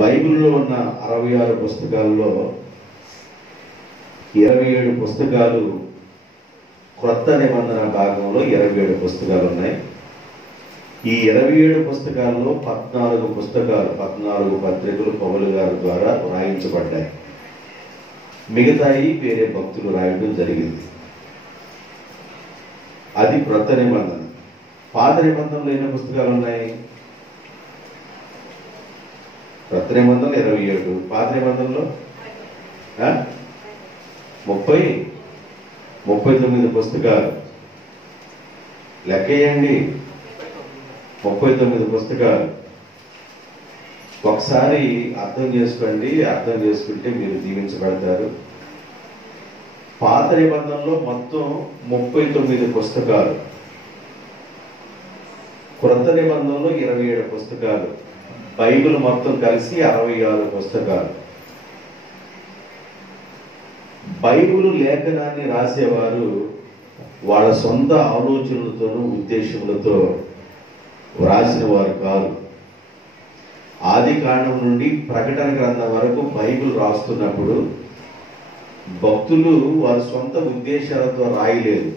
బైబిల్లో ఉన్న 66 పుస్తకాల్లో 27 పుస్తకాలు క్రొత్త నిబంధన భాగంలో 27 పుస్తకాలు ఉన్నాయి. ఈ 27 పుస్తకాల్లో 14 పత్రికలు పౌలు గారి ద్వారా రాయించబడ్డాయి. మిగతాయి వేరే భక్తులు రాయడం జరిగింది. అది క్రొత్త నిబంధన. పాత నిబంధనలో ఎన్ని పుస్తకాలు ఉన్నాయి? క్రొత్త నిబంధనలు 27, పాత నిబంధనలో 39 పుస్తకాలు. లెక్కేయండి, 39 పుస్తకాలు. ఒకసారి అర్థం చేసుకోండి, అర్థం చేసుకుంటే మీరు దీవించబడతారు. పాత నిబంధనలో మొత్తం 39 పుస్తకాలు, క్రొత్త నిబంధనలో 27 పుస్తకాలు, బైబిల్ మొత్తం కలిసి 66 పుస్తకాలు. బైబిల్ లేఖనాన్ని రాసేవారు వాళ్ళ సొంత ఆలోచనలతోనూ ఉద్దేశములతో వ్రాసిన వారు కాదు. ఆది కాండం నుండి ప్రకటన గ్రంథం వరకు బైబిల్ రాస్తున్నప్పుడు భక్తులు వారి సొంత ఉద్దేశాలతో రాయలేదు.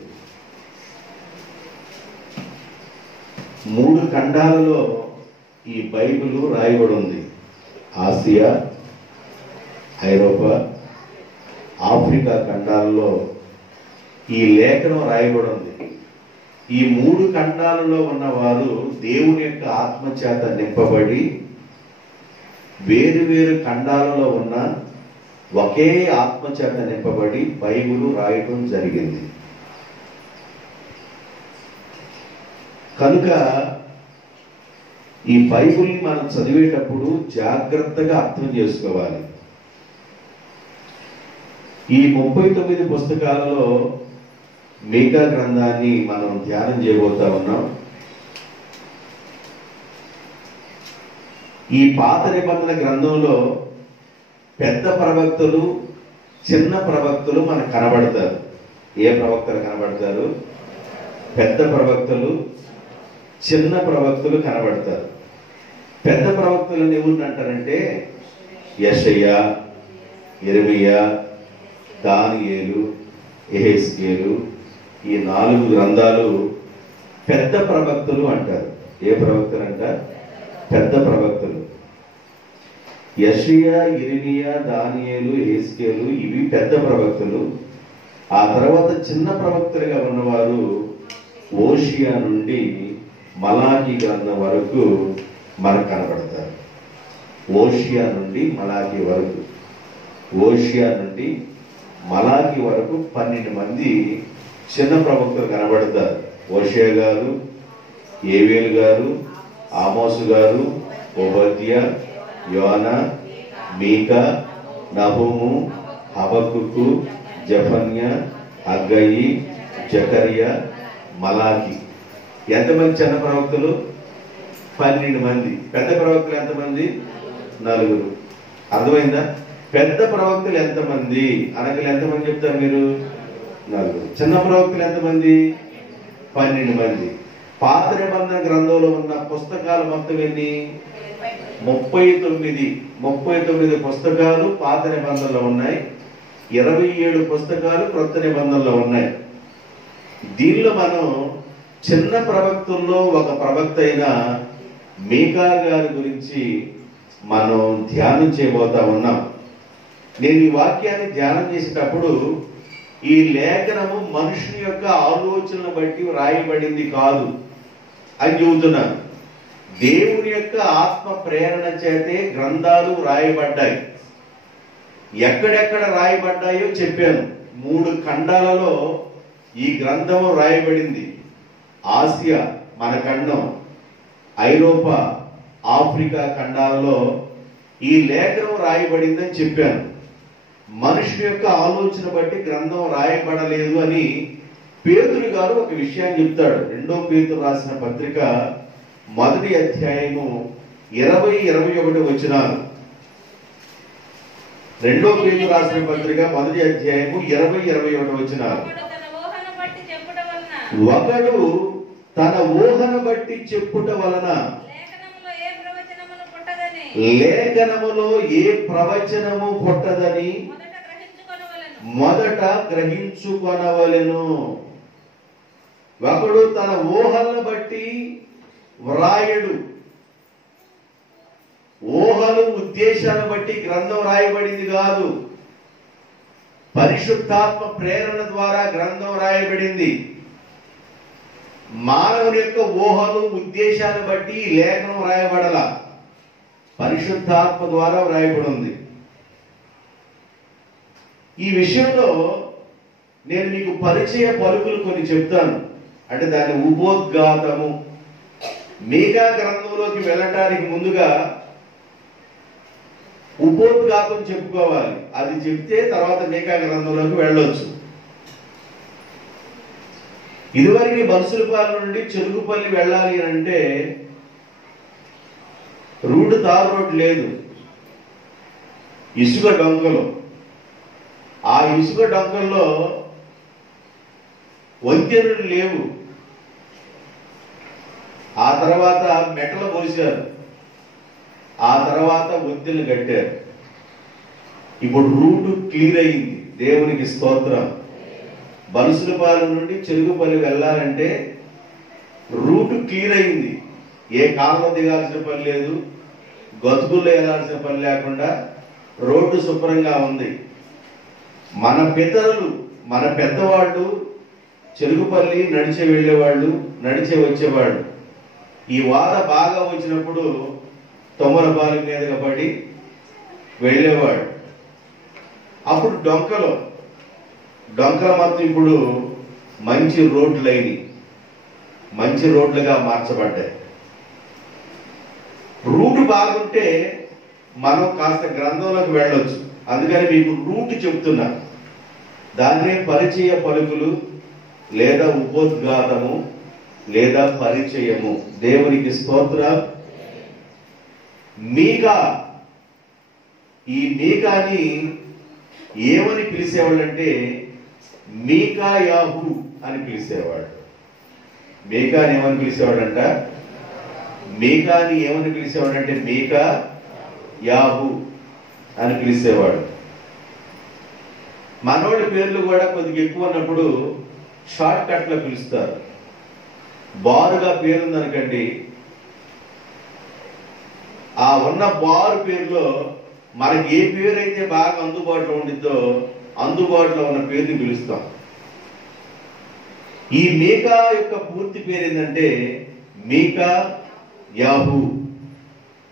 3 ఖండాలలో ఈ బైబిల్ రాయబడి ఉంది. ఆసియా, ఐరోపా, ఆఫ్రికా ఖండాలలో ఈ లేఖనం రాయబడి ఉంది. ఈ 3 ఖండాలలో ఉన్నవారు దేవుని యొక్క ఆత్మచేత నింపబడి వేరు వేరు ఖండాలలో ఉన్న ఒకే ఆత్మచేత నింపబడి బైబిల్ రాయటం జరిగింది. కనుక ఈ బైబిల్ని మనం చదివేటప్పుడు జాగ్రత్తగా అర్థం చేసుకోవాలి. ఈ 39 పుస్తకాలలో మీకా గ్రంథాన్ని మనం ధ్యానం చేయబోతా ఉన్నాం. ఈ పాత నిబంధన గ్రంథంలో పెద్ద ప్రవక్తలు, చిన్న ప్రవక్తలు మనకు కనబడతారు. ఏ ప్రవక్తలు కనబడతారు? పెద్ద ప్రవక్తలు, చిన్న ప్రవక్తలు కనబడతారు. పెద్ద ప్రవక్తలను ఎవరిని అంటారంటే యెషయా, యెరెమీయా, దానియేలు, యెహెజ్కేలు. ఈ 4 గ్రంథాలు పెద్ద ప్రవక్తలు అంటారు. ఏ ప్రవక్తలు అంటారు? పెద్ద ప్రవక్తలు. యెషయా, యెరెమీయా, దానియేలు, యెహెజ్కేలు ఇవి పెద్ద ప్రవక్తలు. ఆ తర్వాత చిన్న ప్రవక్తలుగా ఉన్నవారు ఓషియా నుండి మలాకీ గ్రంథం వరకు మనకు కనబడతారు. ఓషియా నుండి మలాకీ వరకు, ఓషియా నుండి మలాకీ వరకు 12 మంది చిన్న ప్రవక్తలు కనబడతారు. ఓషియా గారు, ఏవేలు గారు, ఆమోసు గారు, ఓబద్యా, యోనా, మీకా, నహూము, హబక్కుకు, జెఫన్యా, హగ్గయి, జకరియా, మలాకి. ఎంతమంది చిన్న ప్రవక్తలు? 12 మంది. పెద్ద ప్రవక్తలు ఎంతమంది? 4. అర్థమైందా? పెద్ద ప్రవక్తలు ఎంతమంది అనగా ఎంతమంది చెప్తారు మీరు? 4. చిన్న ప్రవక్తలు ఎంతమంది? 12 మంది. పాత నిబంధన గ్రంథంలో ఉన్న పుస్తకాలు మొత్తం ఎన్ని? 39 పుస్తకాలు పాత నిబంధనలో ఉన్నాయి. 27 పుస్తకాలు క్రొత్త నిబంధనలో ఉన్నాయి. దీనిలో మనం చిన్న ప్రవక్తల్లో ఒక ప్రవక్త అయిన మీకా గారి గురించి మనం ధ్యానం చేయబోతా ఉన్నాం. నేను ఈ వాక్యాన్ని ధ్యానం చేసేటప్పుడు ఈ లేఖనము మనుషుని యొక్క ఆలోచనను బట్టి రాయబడింది కాదు అని చెబుతున్నాను. దేవుని యొక్క ఆత్మ ప్రేరణ చేతే గ్రంథాలు రాయబడ్డాయి. ఎక్కడెక్కడ రాయబడ్డాయో చెప్పాను. 3 ఖండాలలో ఈ గ్రంథము రాయబడింది. ఆసియా మన ఖండం, ఐరోపా, ఆఫ్రికా ఖండాలలో ఈ లేఖనం రాయబడిందని చెప్పాను. మనుషుని యొక్క ఆలోచన బట్టి గ్రంథం రాయబడలేదు అని పేతురు గారు ఒక విషయాన్ని చెప్తాడు. 2వ పేతురు రాసిన పత్రిక 1వ అధ్యాయము 20-21 వచనాలు. 2వ పేతురు రాసిన పత్రిక 1వ అధ్యాయము 20-21 వచనాలు. ఒకడు తన ఊహను బట్టి చెప్పుట వలన లేఖనములో ఏ ప్రవచనము పుట్టదని మొదట గ్రహించుకొనవలెను. ఒకడు తన ఊహలను బట్టి వ్రాయడు. ఊహలు ఉద్దేశాలను బట్టి గ్రంథం రాయబడింది కాదు. పరిశుద్ధాత్మ ప్రేరణ ద్వారా గ్రంథం రాయబడింది. మానవుని యొక్క ఊహలు ఉద్దేశాలను బట్టి లేఖనం రాయబడల, పరిశుద్ధాత్మ ద్వారా వ్రాయబడింది. ఈ విషయంలో నేను మీకు పరిచయ పలుకులు కొన్ని చెప్తాను. అంటే దాని ఉపోద్ఘాతము. మీకా గ్రంథంలోకి వెళ్ళటానికి ముందుగా ఉపోద్ఘాతం చెప్పుకోవాలి. అది చెప్తే తర్వాత మీకా గ్రంథంలోకి వెళ్ళొచ్చు. ఇదివరకు బన్సులపాలెం నుండి చెరుగుపల్లి వెళ్ళాలి అంటే తారు రోడ్డు లేదు, ఇసుక డొంకలు. ఆ ఇసుక డొంకల్లో వంతెనలు లేవు. ఆ తర్వాత మెటలు పోసారు, ఆ తర్వాత వంతెనలు కట్టారు. ఇప్పుడు రూటు క్లియర్ అయింది, దేవునికి స్తోత్రం. బన్సులపాలెం నుండి చెరుగుపల్లి వెళ్ళాలంటే రూటు క్లియర్ అయింది. ఏ కాలంలో దిగాల్సిన పని లేదు, గతుకుల్లో వెళ్ళాల్సిన పని లేకుండా రోడ్డు శుభ్రంగా ఉంది. మన పితరులు, మన పెద్దవాళ్ళు చెరుగుపల్లి నడిచే వెళ్ళేవాళ్ళు, నడిచే వచ్చేవాళ్ళు. ఈ వార బాగా వచ్చినప్పుడు తొమ్మలపాలెం మీదగా పడి వెళ్ళేవాడు. అప్పుడు డొంకలు మొత్తం ఇప్పుడు మంచి రోడ్లైనవి, మంచి రోడ్లుగా మార్చబడ్డాయి. రూట్ బాగుంటే మనం కాస్త గ్రంథంలోకి వెళ్ళొచ్చు. అందుకని మీకు రూట్ చెప్తున్నా. దాన్నే పరిచయ పలుకులు లేదా ఉపోద్ఘాతము లేదా పరిచయము. దేవునికి స్తోత్రం. మీకా, ఈ మీకాని ఏమని పిలిచేవాళ్ళంటే మీకాయాహు అని పిలిచేవాడు. మీకాని ఏమని పిలిచేవాడంట? మీకాని ఏమని పిలిచేవాడంటే మీకా యాహు అని పిలిచేవాడు. మనోడి పేర్లు కూడా కొద్దిగా ఎక్కువ ఉన్నప్పుడు షార్ట్ కట్ లో పిలుస్తారు. బారుగా పేరుందనకండి, ఆ ఉన్న బారు పేరులో మనకి ఏ పేరు అయితే బాగా అందుబాటులో ఉండిద్దో అందుబాటులో ఉన్న పేరుని పిలుస్తాం. ఈ మీకా యొక్క పూర్తి పేరు ఏంటంటే మీకా యాహు.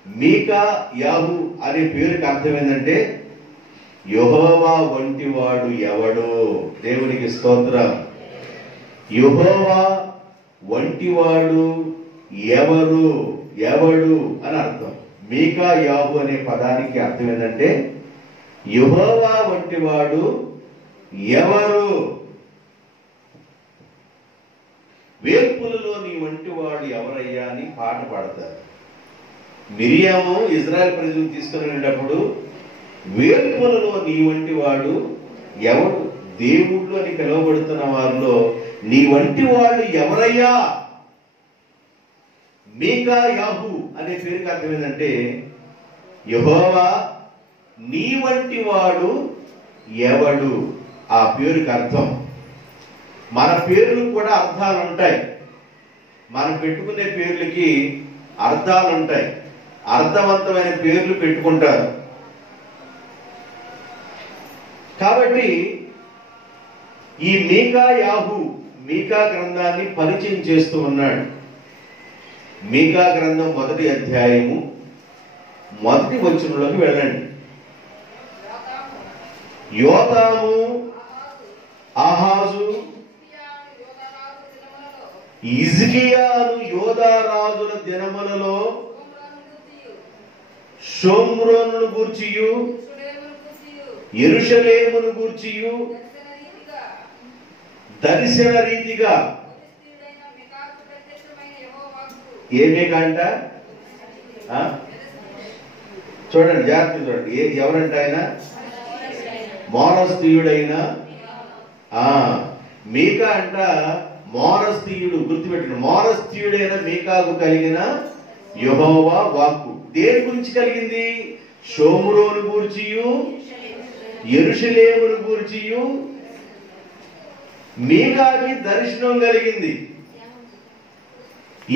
మీకా యాహు అనే పేరుకి అర్థం ఏంటంటే యెహోవా వంటి వాడు ఎవడో. దేవునికి స్తోత్రం. యెహోవా వంటివాడు ఎవరు, ఎవడు అని అర్థం. మీకా యాహు అనే పదానికి అర్థం ఏంటంటే యెహోవా వంటివాడు ఎవరు. వేల్పులలో నీ వంటివాడు ఎవరయ్యా అని పాట పాడతారు. మిరియాము ఇజ్రాయెల్ ప్రజలు తీసుకుని వెళ్ళేటప్పుడు వేల్పులలో నీ వంటి వాడు ఎవడు, దేవుళ్ళు అని పిలువబడుతున్న వారిలో నీ వంటి వాడు ఎవరయ్యా. మీకా యాహు అనే పేరుకి అర్థం ఏంటంటే యెహోవా నీ వంటి వాడు ఎవడు. ఆ పేరుకి అర్థం. మన పేర్లు కూడా అర్థాలు ఉంటాయి. మనం పెట్టుకునే పేర్లకి అర్థాలు ఉంటాయి. అర్థవంతమైన పేర్లు పెట్టుకుంటారు. కాబట్టి ఈ మీకా యాహు మీకా గ్రంథాన్ని పరిచయం చేస్తూ ఉన్నాడు. మీకా గ్రంథం 1వ అధ్యాయము 1వ వచనంలోకి వెళ్ళండి. యోతాము, ఆహాజు, హిజ్కియాను యోధారాజుల దినములలో షోమ్రోనును గూర్చియు యెరూషలేమును గూర్చియు దర్శన రీతిగా. ఏమేకంట చూడండి, జాగ్రత్త చూడండి. ఎవరంట ఆయన? మోరస్తీయుడైన మీకా అంట. మోరస్తీయుడు, గుర్తుపెట్టండి. మోరస్తీయుడైన మీకాకు కలిగిన యెహోవా వాక్కు. దేని గురించి కలిగింది? షోమ్రోను గూర్చియు యెరూషలేమును గూర్చియు మీకాకి దర్శనం కలిగింది.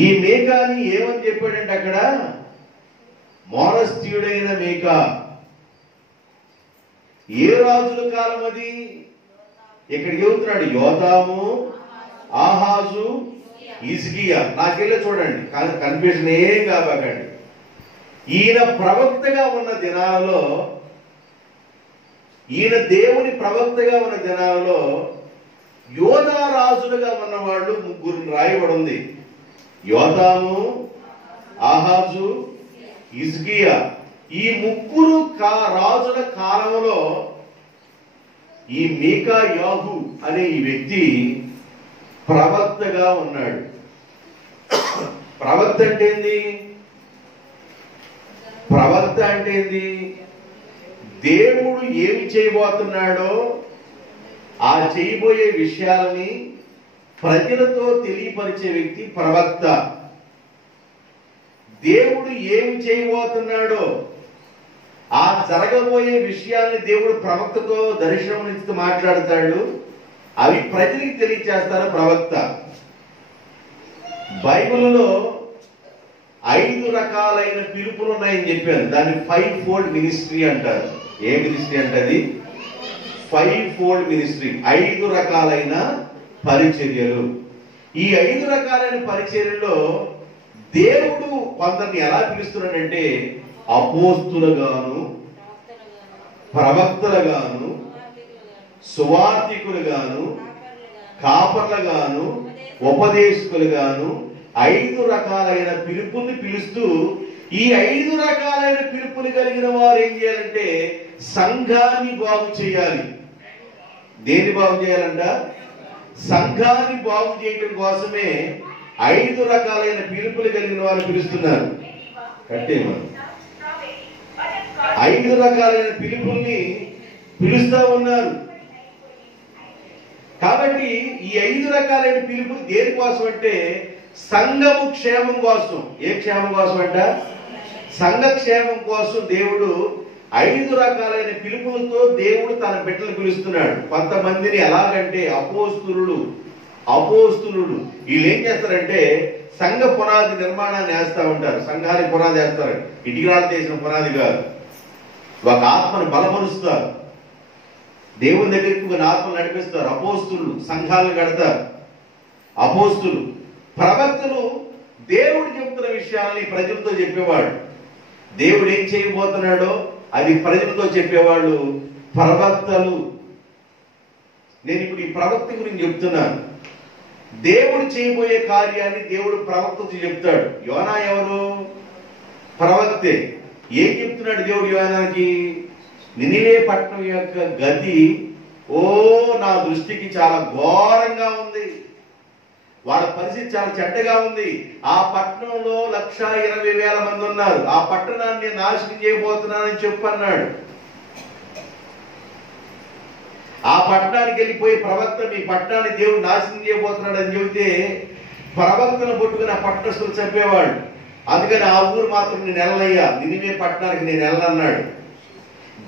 ఈ మీకాని ఏమని చెప్పాడంటే అక్కడ, మోనస్థీయుడైన మీకా. ఏ రాజుల కాలం అది? ఇక్కడ చెబుతున్నాడు యోతాము, ఆహాజు, హిజ్కియా. నాకెళ్ళి చూడండి, కన్ఫ్యూజన్ ఏం కాబాకండి. ఈయన ప్రవక్తగా ఉన్న దినాలలో, ఈయన దేవుని ప్రవక్తగా ఉన్న దినాలలో యోధా రాజులుగా ఉన్న వాళ్ళు ముగ్గురు రాయబడి ఉంది. యోతాము, ఆహాజు, హిజ్కియా. ఈ ముగ్గురు రాజుల కాలంలో ఈ మీకా యాహు అనే ఈ వ్యక్తి ప్రవక్తగా ఉన్నాడు. ప్రవక్త అంటే ఏంది? ప్రవక్త అంటే ఏంది? దేవుడు ఏమి చేయబోతున్నాడో ఆ చేయబోయే విషయాలని ప్రజలతో తెలియపరిచే వ్యక్తి ప్రవక్త. దేవుడు ఏమి చేయబోతున్నాడో ఆ జరగబోయే విషయాల్ని దేవుడు ప్రవక్తతో దర్శనం ఇస్తూ మాట్లాడతాడు. అవి ప్రజలకు తెలియచేస్తారు ప్రవక్త. బైబిల్లో 5 రకాలైన పిలుపులు ఉన్నాయని చెప్పాను. దాన్ని 5-fold మినిస్ట్రీ అంటారు. ఏ మినిస్ట్రీ అంటే అది 5-fold మినిస్ట్రీ. 5 రకాలైన పరిచర్యలు. ఈ 5 రకాలైన పరిచర్యల్లో దేవుడు కొందరిని ఎలా పిలుస్తున్నాడంటే అపోస్తులుగాను, ప్రవక్తలుగాను, సువార్తికులుగాను, కాపర్లుగాను, ఉపదేశకులుగాను 5 రకాలైన పిలుపుల్ని పిలుస్తూ, ఈ 5 రకాలైన పిలుపులు కలిగిన వారు ఏం చేయాలంటే సంఘాన్ని బాగు చేయాలి. దేన్ని బాగు చేయాలంట? సంఘాన్ని బాగు చేయడం కోసమే 5 రకాలైన పిలుపులు కలిగిన వారు పిలుస్తున్నారు. కట్టేమో 5 రకాలైన పిలుపుల్ని పిలుస్తా ఉన్నారు. కాబట్టి ఈ 5 రకాలైన పిలుపులు దేనికోసం అంటే సంఘము క్షేమం కోసం. ఏ క్షేమం కోసం అంట? సంఘ క్షేమం కోసం దేవుడు 5 రకాలైన పిలుపులతో దేవుడు తన బిడ్డలు పిలుస్తున్నాడు. కొంతమందిని ఎలాగంటే అపోస్తులుడు. వీళ్ళు ఏం చేస్తారంటే సంఘ పునాది నిర్మాణాన్ని వేస్తా ఉంటారు. సంఘానికి పునాది వేస్తారు. ఇటుకరాలు చేసిన పునాది కాదు. ఒక ఆత్మను బలపరుస్తారు. దేవుని దగ్గరికి ఒక ఆత్మను నడిపిస్తారు. అపోస్తులు సంఘాలను కడతారు. అపోస్తులు. ప్రవక్తలు దేవుడు చెబుతున్న విషయాల్ని ప్రజలతో చెప్పేవాడు. దేవుడు ఏం చేయబోతున్నాడో అది ప్రజలతో చెప్పేవాళ్ళు ప్రవక్తలు. నేను ఇప్పుడు ఈ ప్రవక్త గురించి చెప్తున్నాను. దేవుడు చేయబోయే కార్యాన్ని దేవుడు ప్రవక్తతో చెప్తాడు. యోనా ఎవరు? ప్రవక్తే. ఏం చెప్తున్నాడు దేవుడు యోనాకి? నినివే పట్టణం యొక్క గతి నా దృష్టికి చాలా ఘోరంగా ఉంది. వాళ్ళ పరిస్థితి చాలా చెడ్డగా ఉంది. ఆ పట్టణంలో 1,20,000 మంది ఉన్నారు. ఆ పట్టణాన్ని నాశనం చేయబోతున్నానని చెప్పన్నాడు. ఆ పట్టణానికి వెళ్ళిపోయి ప్రవక్త మీ పట్టణాన్ని దేవుడు నాశనం చేయబోతున్నాడు అని చెబితే ప్రవక్తను పట్టుకుని ఆ పట్టణస్తులు చంపేవాడు. అందుకని ఆ ఊరు మాత్రం నేను వెళ్ళయ్యా, నినివే పట్టణానికి నేను వెళ్ళన్నాడు.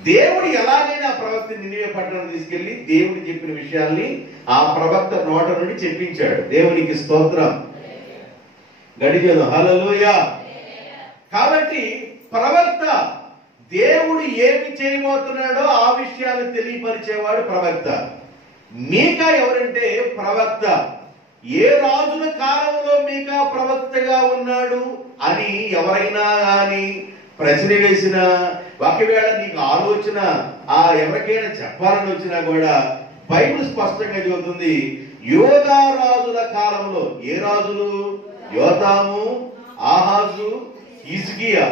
దేవుడు ఎలాగైనా ప్రవక్త నినివే పట్టణాన్ని తీసుకెళ్లి దేవుడు చెప్పిన విషయాల్ని ఆ ప్రవక్త నోట నుండి చెప్పించాడు. దేవునికి స్తోత్రం. గడిచేదు హల్లెలూయా. కాబట్టి ప్రవక్త దేవుడు ఏమి చేయబోతున్నాడో ఆ విషయాలు తెలియపరిచేవాడు ప్రవక్త. మీకా ఎవరంటే ప్రవక్త. ఏ రాజుల కాలంలో మీకా ప్రవక్తగా ఉన్నాడు అని ఎవరైనా కానీ ప్రశ్న వేసినా, ఒకవేళ నీకు ఆలోచన ఎవరికైనా చెప్పాలని వచ్చినా కూడా బైబిల్ స్పష్టంగా చెబుతుంది యోధా రాజుల కాలంలో. ఏ రాజులు? యోతాము, ఆహాజు, హిజ్కియా.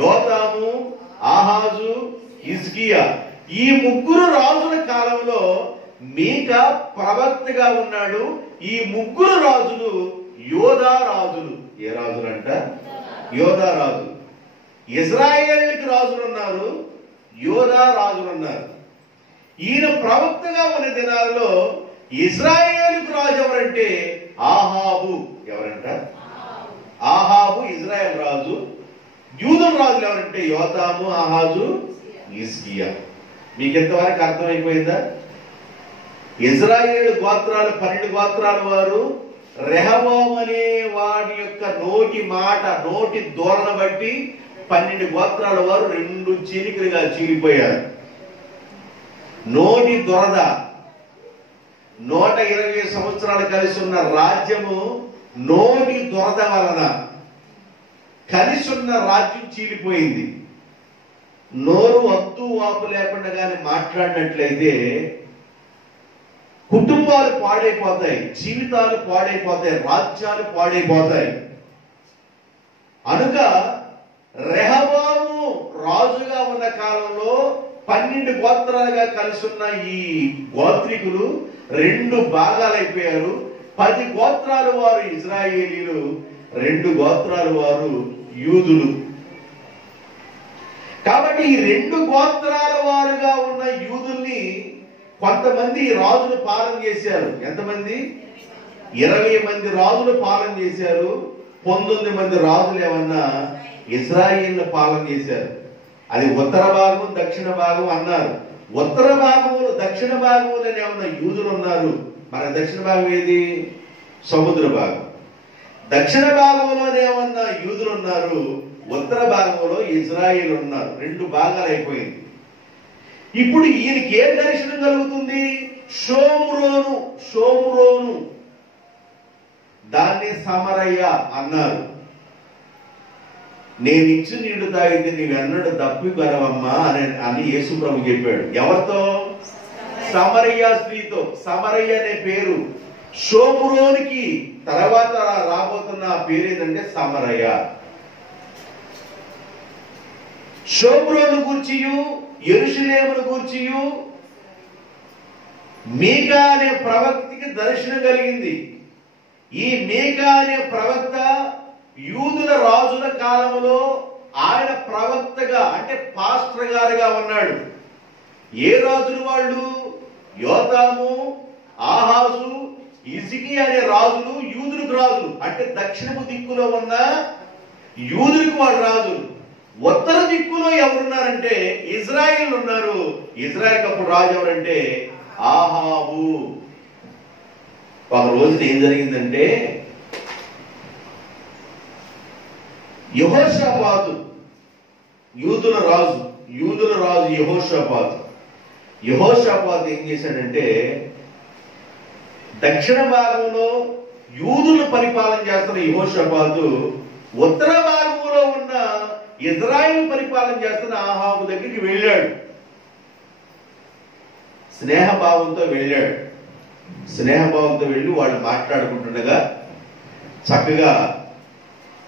యోతాము, ఆహాజు, హిజ్కియా. ఈ ముగ్గురు రాజుల కాలంలో మీకా ప్రవక్తగా ఉన్నాడు. ఈ ముగ్గురు రాజులు యోధా రాజులు. ఏ రాజులంట? యోధా రాజులు. ఇజ్రాయేలుకి రాజులు ఉన్నారు, యోధా రాజులు ఉన్నారు. ఈయన ప్రవక్తగా ఉన్న దినాలలో ఇజ్రాయేలుకు రాజు ఎవరంటే ఆహాబు. ఎవరంట? ఆహాబు ఇజ్రాయేల్ రాజు. యూదుల రాజులు ఎవరంటే యోతాము, ఆహాజు, హిజ్కియా. మీకు ఎంతవరకు అర్థమైపోయిందా? ఇజ్రాయేలు గోత్రాలు 12 గోత్రాల వారు రెహబాము అనే వాడి యొక్క నోటి మాట, నోటి ధోరణ బట్టి 12 గోత్రాల వారు 2 చీలికలుగా చీలిపోయారు. నోటి దురద, 120 సంవత్సరాలు కలిసి ఉన్న రాజ్యము నోటి దురద వలన కలిసి ఉన్న రాజ్యం చీలిపోయింది. నోరు వత్తు వాపు లేకుండా కానీ మాట్లాడినట్లయితే కుటుంబాలు పాడైపోతాయి, జీవితాలు పాడైపోతాయి, రాజ్యాలు పాడైపోతాయి. అనుక రెహబాము రాజుగా ఉన్న కాలంలో 12 గోత్రాలుగా కలిసి ఉన్న ఈ గోత్రికులు 2 భాగాలైపోయారు. 10 గోత్రాల వారు ఇజ్రాయేలీలు, 2 గోత్రాల వారు యూదులు. కాబట్టి ఈ 2 గోత్రాల వారుగా ఉన్న యూదుల్ని కొంతమంది రాజులు పాలన చేశారు. ఎంతమంది? 20 మంది రాజులు పాలన చేశారు. 19 మంది రాజులు ఏమన్నా ఇజ్రాయిల్ పాలన చేశారు. అది ఉత్తర భాగం, దక్షిణ భాగం అన్నారు. ఉత్తర భాగంలో, దక్షిణ భాగంలో ఏమన్నా యూదులు ఉన్నారు. మన దక్షిణ భాగం ఏది? సముద్ర భాగం. దక్షిణ భాగంలో ఏమన్నా యూదులు ఉన్నారు, ఉత్తర భాగంలో ఇజ్రాయిల్ ఉన్నారు. 2 భాగాలు అయిపోయింది. ఇప్పుడు ఈయనకి ఏ దర్శనం కలుగుతుంది? షోమ్రోను. షోమ్రోను దాన్ని సమరయ్య అన్నారు. నేను ఇచ్చి నీళ్లు తాగితే నీవెన్నడు దప్పికొనవమ్మా అని యేసు ప్రభు చెప్పాడు. ఎవరితో? సమరయ్య స్త్రీతో. సమరయ్య అనే పేరు షోమ్రోనికి తర్వాత రాబోతున్న పేరు ఏంటంటే సమరయ్య. షోమ్రోను గూర్చియు యెరూషలేమును గూర్చియు మీకా అనే ప్రవక్తకి దర్శనం కలిగింది. ఈ మీకా అనే ప్రవక్త యూదుల రాజుల కాలంలో ఆయన ప్రవక్తగా అంటే పాస్టర్ గారుగా ఉన్నాడు. ఏ రాజులు వాళ్ళు? యోతాము, ఆహాజు, హిజ్కియా అనే రాజులు యూదులకు రాజులు. అంటే దక్షిణపు దిక్కులో ఉన్న యూదులకు వాళ్ళు రాజులు. ఉత్తర దిక్కులో ఎవరున్నారంటే ఇజ్రాయిల్ ఉన్నారు. ఇజ్రాయిల్ అప్పుడు రాజు ఎవరంటే ఆహాబు. ఒక రోజున ఏం జరిగిందంటే యెహోషాపాతు యూదుల రాజు యెహోషాపాతు ఏం చేశాడంటే దక్షిణ భాగంలో యూదులు పరిపాలన చేస్తున్న యెహోషాపాతు ఉత్తర భాగంలో ఉన్న ఇజ్రాయిల్ పరిపాలన చేస్తున్న ఆహాబు దగ్గరికి వెళ్ళాడు. స్నేహభావంతో వెళ్ళాడు. స్నేహభావంతో వెళ్ళి వాళ్ళు మాట్లాడుకుంటుండగా చక్కగా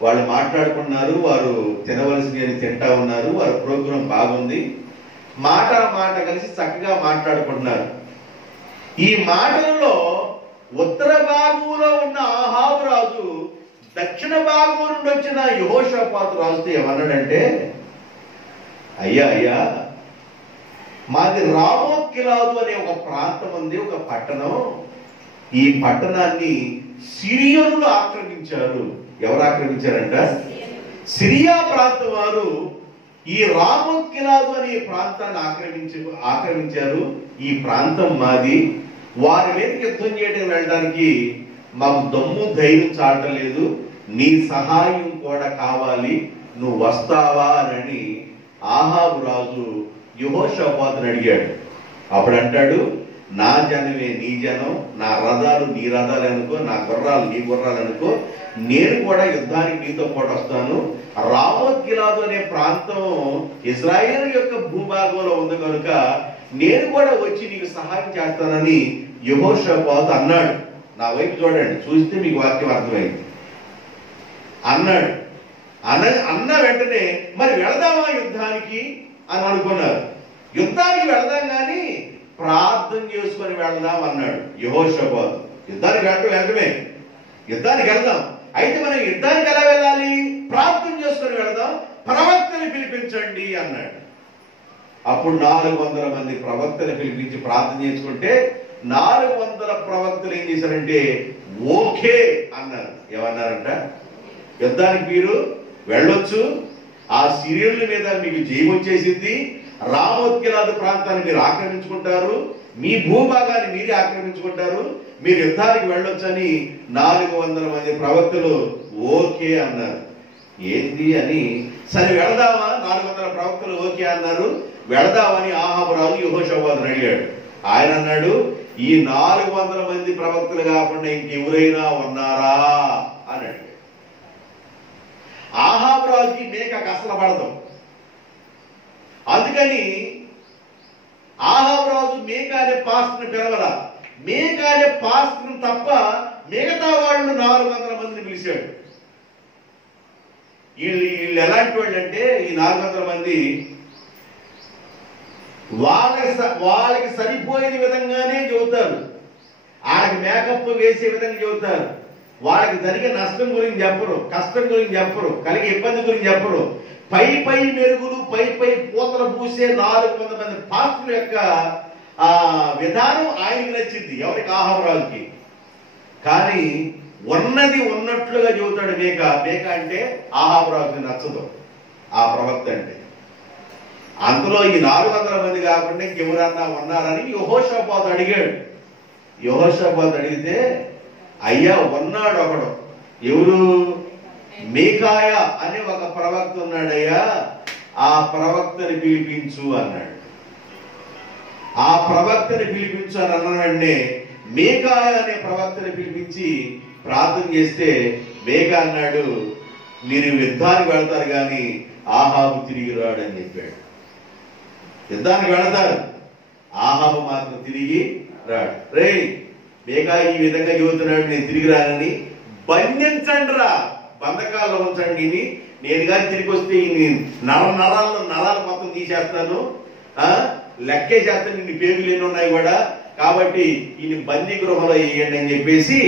వాళ్ళు మాట్లాడుకున్నారు. వారు తినవలసినవి తింటా ఉన్నారు. వారి ప్రోగ్రాం బాగుంది. మాట కలిసి చక్కగా మాట్లాడుకుంటున్నారు. ఈ మాటలలో ఉత్తర భాగంలో ఉన్న ఆహాబు రాజు దక్షిణ భాగం నుండి వచ్చిన యెహోషాపాతు రాజుతో ఏమన్నాడంటే, అయ్యా మాది రామోత్ గిలాదు అనే ఒక ప్రాంతం ఉంది, ఒక పట్టణం. ఈ పట్టణాన్ని సిరియనులు ఆక్రమించారు. ఎవరు ఆక్రమించారంట? సిరియా ప్రాంతం వారు ఈ రామోత్ గిలాదు అనే ప్రాంతాన్ని ఆక్రమించారు. ఈ ప్రాంతం మాది. వారి మీద యుద్ధం చేయడం వెళ్ళడానికి మాకు దమ్ము ధైర్యం చాటలేదు. నీ సహాయం కూడా కావాలి, నువ్వు వస్తావా అని ఆహాబు రాజు యెహోషాపాతుని అడిగాడు. అప్పుడు అంటాడు, నా జనమే నీ జనం, నా రథాలు నీ రథాలు అనుకో, నా గుర్రాలు నీ గుర్రాలు అనుకో, నేను కూడా యుద్ధానికి నీతో పాటు వస్తాను. రామోత్ గిలాదు అనే ప్రాంతం ఇజ్రాయేల్ యొక్క భూభాగంలో ఉంది కనుక నేను కూడా వచ్చి నీకు సహాయం చేస్తానని యెహోషాపాతు అన్నాడు. నా వైపు చూడండి, చూస్తే మీకు వాక్యం అర్థమైంది. అన్నాడు. అన్న వెంటనే మరి వెళదామా యుద్ధానికి అని అనుకున్నారు. యుద్ధానికి వెళదాం కానీ ప్రార్థన చేసుకొని వెళదాం అన్నాడు యెహోషాపాతు. యుద్ధానికి వెళ్ళటమే, యుద్ధానికి వెళదాం. అయితే మనం యుద్ధానికి ఎలా వెళ్ళాలి? ప్రార్థన చేసుకొని వెళదాం, ప్రవక్తని పిలిపించండి అన్నాడు. అప్పుడు 400 మంది ప్రవక్తలు పిలిపించి ప్రార్థన చేసుకుంటే 400 ప్రవక్తలు ఏం చేశారంటే ఓకే అన్నారు. ఏమన్నారంట? యుద్ధానికి మీరు వెళ్ళొచ్చు, ఆ సిరియన్ల మీద మీకు జయం వచ్చేసింది, రామోత్కిలాదు ప్రాంతాన్ని మీరు ఆక్రమించుకుంటారు, మీ భూభాగాన్ని మీరే ఆక్రమించుకుంటారు, మీరు యుద్ధానికి వెళ్ళొచ్చని 400 మంది ప్రవక్తలు ఓకే అన్నారు. ఏంది అని సరే వెళదామా, 400 ప్రవక్తలు ఓకే అన్నారు, వెళదామని ఆహాబు రాజు యెహోషాపాతుని అడిగాడు. ఆయన అన్నాడు, ఈ 400 మంది ప్రవక్తలు కాకుండా ఇంకెవరైనా ఉన్నారా అని అడిగాడు. ఆహాబు రాజుకి మేకకు అసలు పడదాం. అందుకని ఆహాబు రాజు మేక అనే పాస్టర్ని పిలవల, మేక అనే పాస్టర్ని తప్ప మిగతా వాళ్ళు 400 మందిని పిలిచాడు. వీళ్ళు ఎలాంటి వాళ్ళు అంటే, ఈ 400 మంది వాళ్ళకి సరిపోయిన విధంగానే చెబుతారు, వాళ్ళకి మేకప్ వేసే విధంగా చెబుతారు, వాళ్ళకి జరిగే నష్టం గురించి చెప్పరు, కష్టం గురించి చెప్పరు, కలిగే ఇబ్బంది గురించి చెప్పరు. పై మెరుగులు, పై పూతలు పూసే 400 మంది పాస్టర్ల యొక్క విధానం ఆయనకి నచ్చింది, ఎవరికి? ఆహాబు రాజుకి. కానీ ఉన్నది ఉన్నట్లుగా చెబుతాడు మేక. మేక అంటే ఆహాబు రాజుకి నచ్చదు ఆ ప్రవక్త అంటే. అందులో ఈ 400 మంది కాకుండా ఇంకెవరన్నా ఉన్నారని యెహోషాపాతు అడిగాడు. యెహోషాపాతు అడిగితే, అయ్యా ఉన్నాడు ఒకడు, ఎవరు? మీకాయ అనే ఒక ప్రవక్త ఉన్నాడయ్యా, ఆ ప్రవక్తని పిలిపించు అన్నాడు. ఆ ప్రవక్తని పిలిపించు అని అన్నాడంటే మీకాయ అనే ప్రవక్తని పిలిపించి ప్రార్థన చేస్తే మేక అన్నాడు, మీరు యుద్ధానికి వెళ్తారు కానీ ఆహాబు తిరిగి రాడని చెప్పాడు. యుద్ధానికి వెళతారు, ఆహాబు మాత్రం తిరిగి రాడు. రే మేకా ఈ విధంగా చెబుతున్నాడు, నేను తిరిగి రానని బంధించండి రా, బంధకాల్లో ఉంచండి, నేను కానీ తిరిగి వస్తే ఈ నరాలు మొత్తం తీసేస్తాను, లెక్కే చేస్తాను, ఇన్ని పేగులు ఎన్ని ఉన్నాయి కూడా, కాబట్టి ఈయన బందీ గృహంలో వేయండి అని చెప్పేసి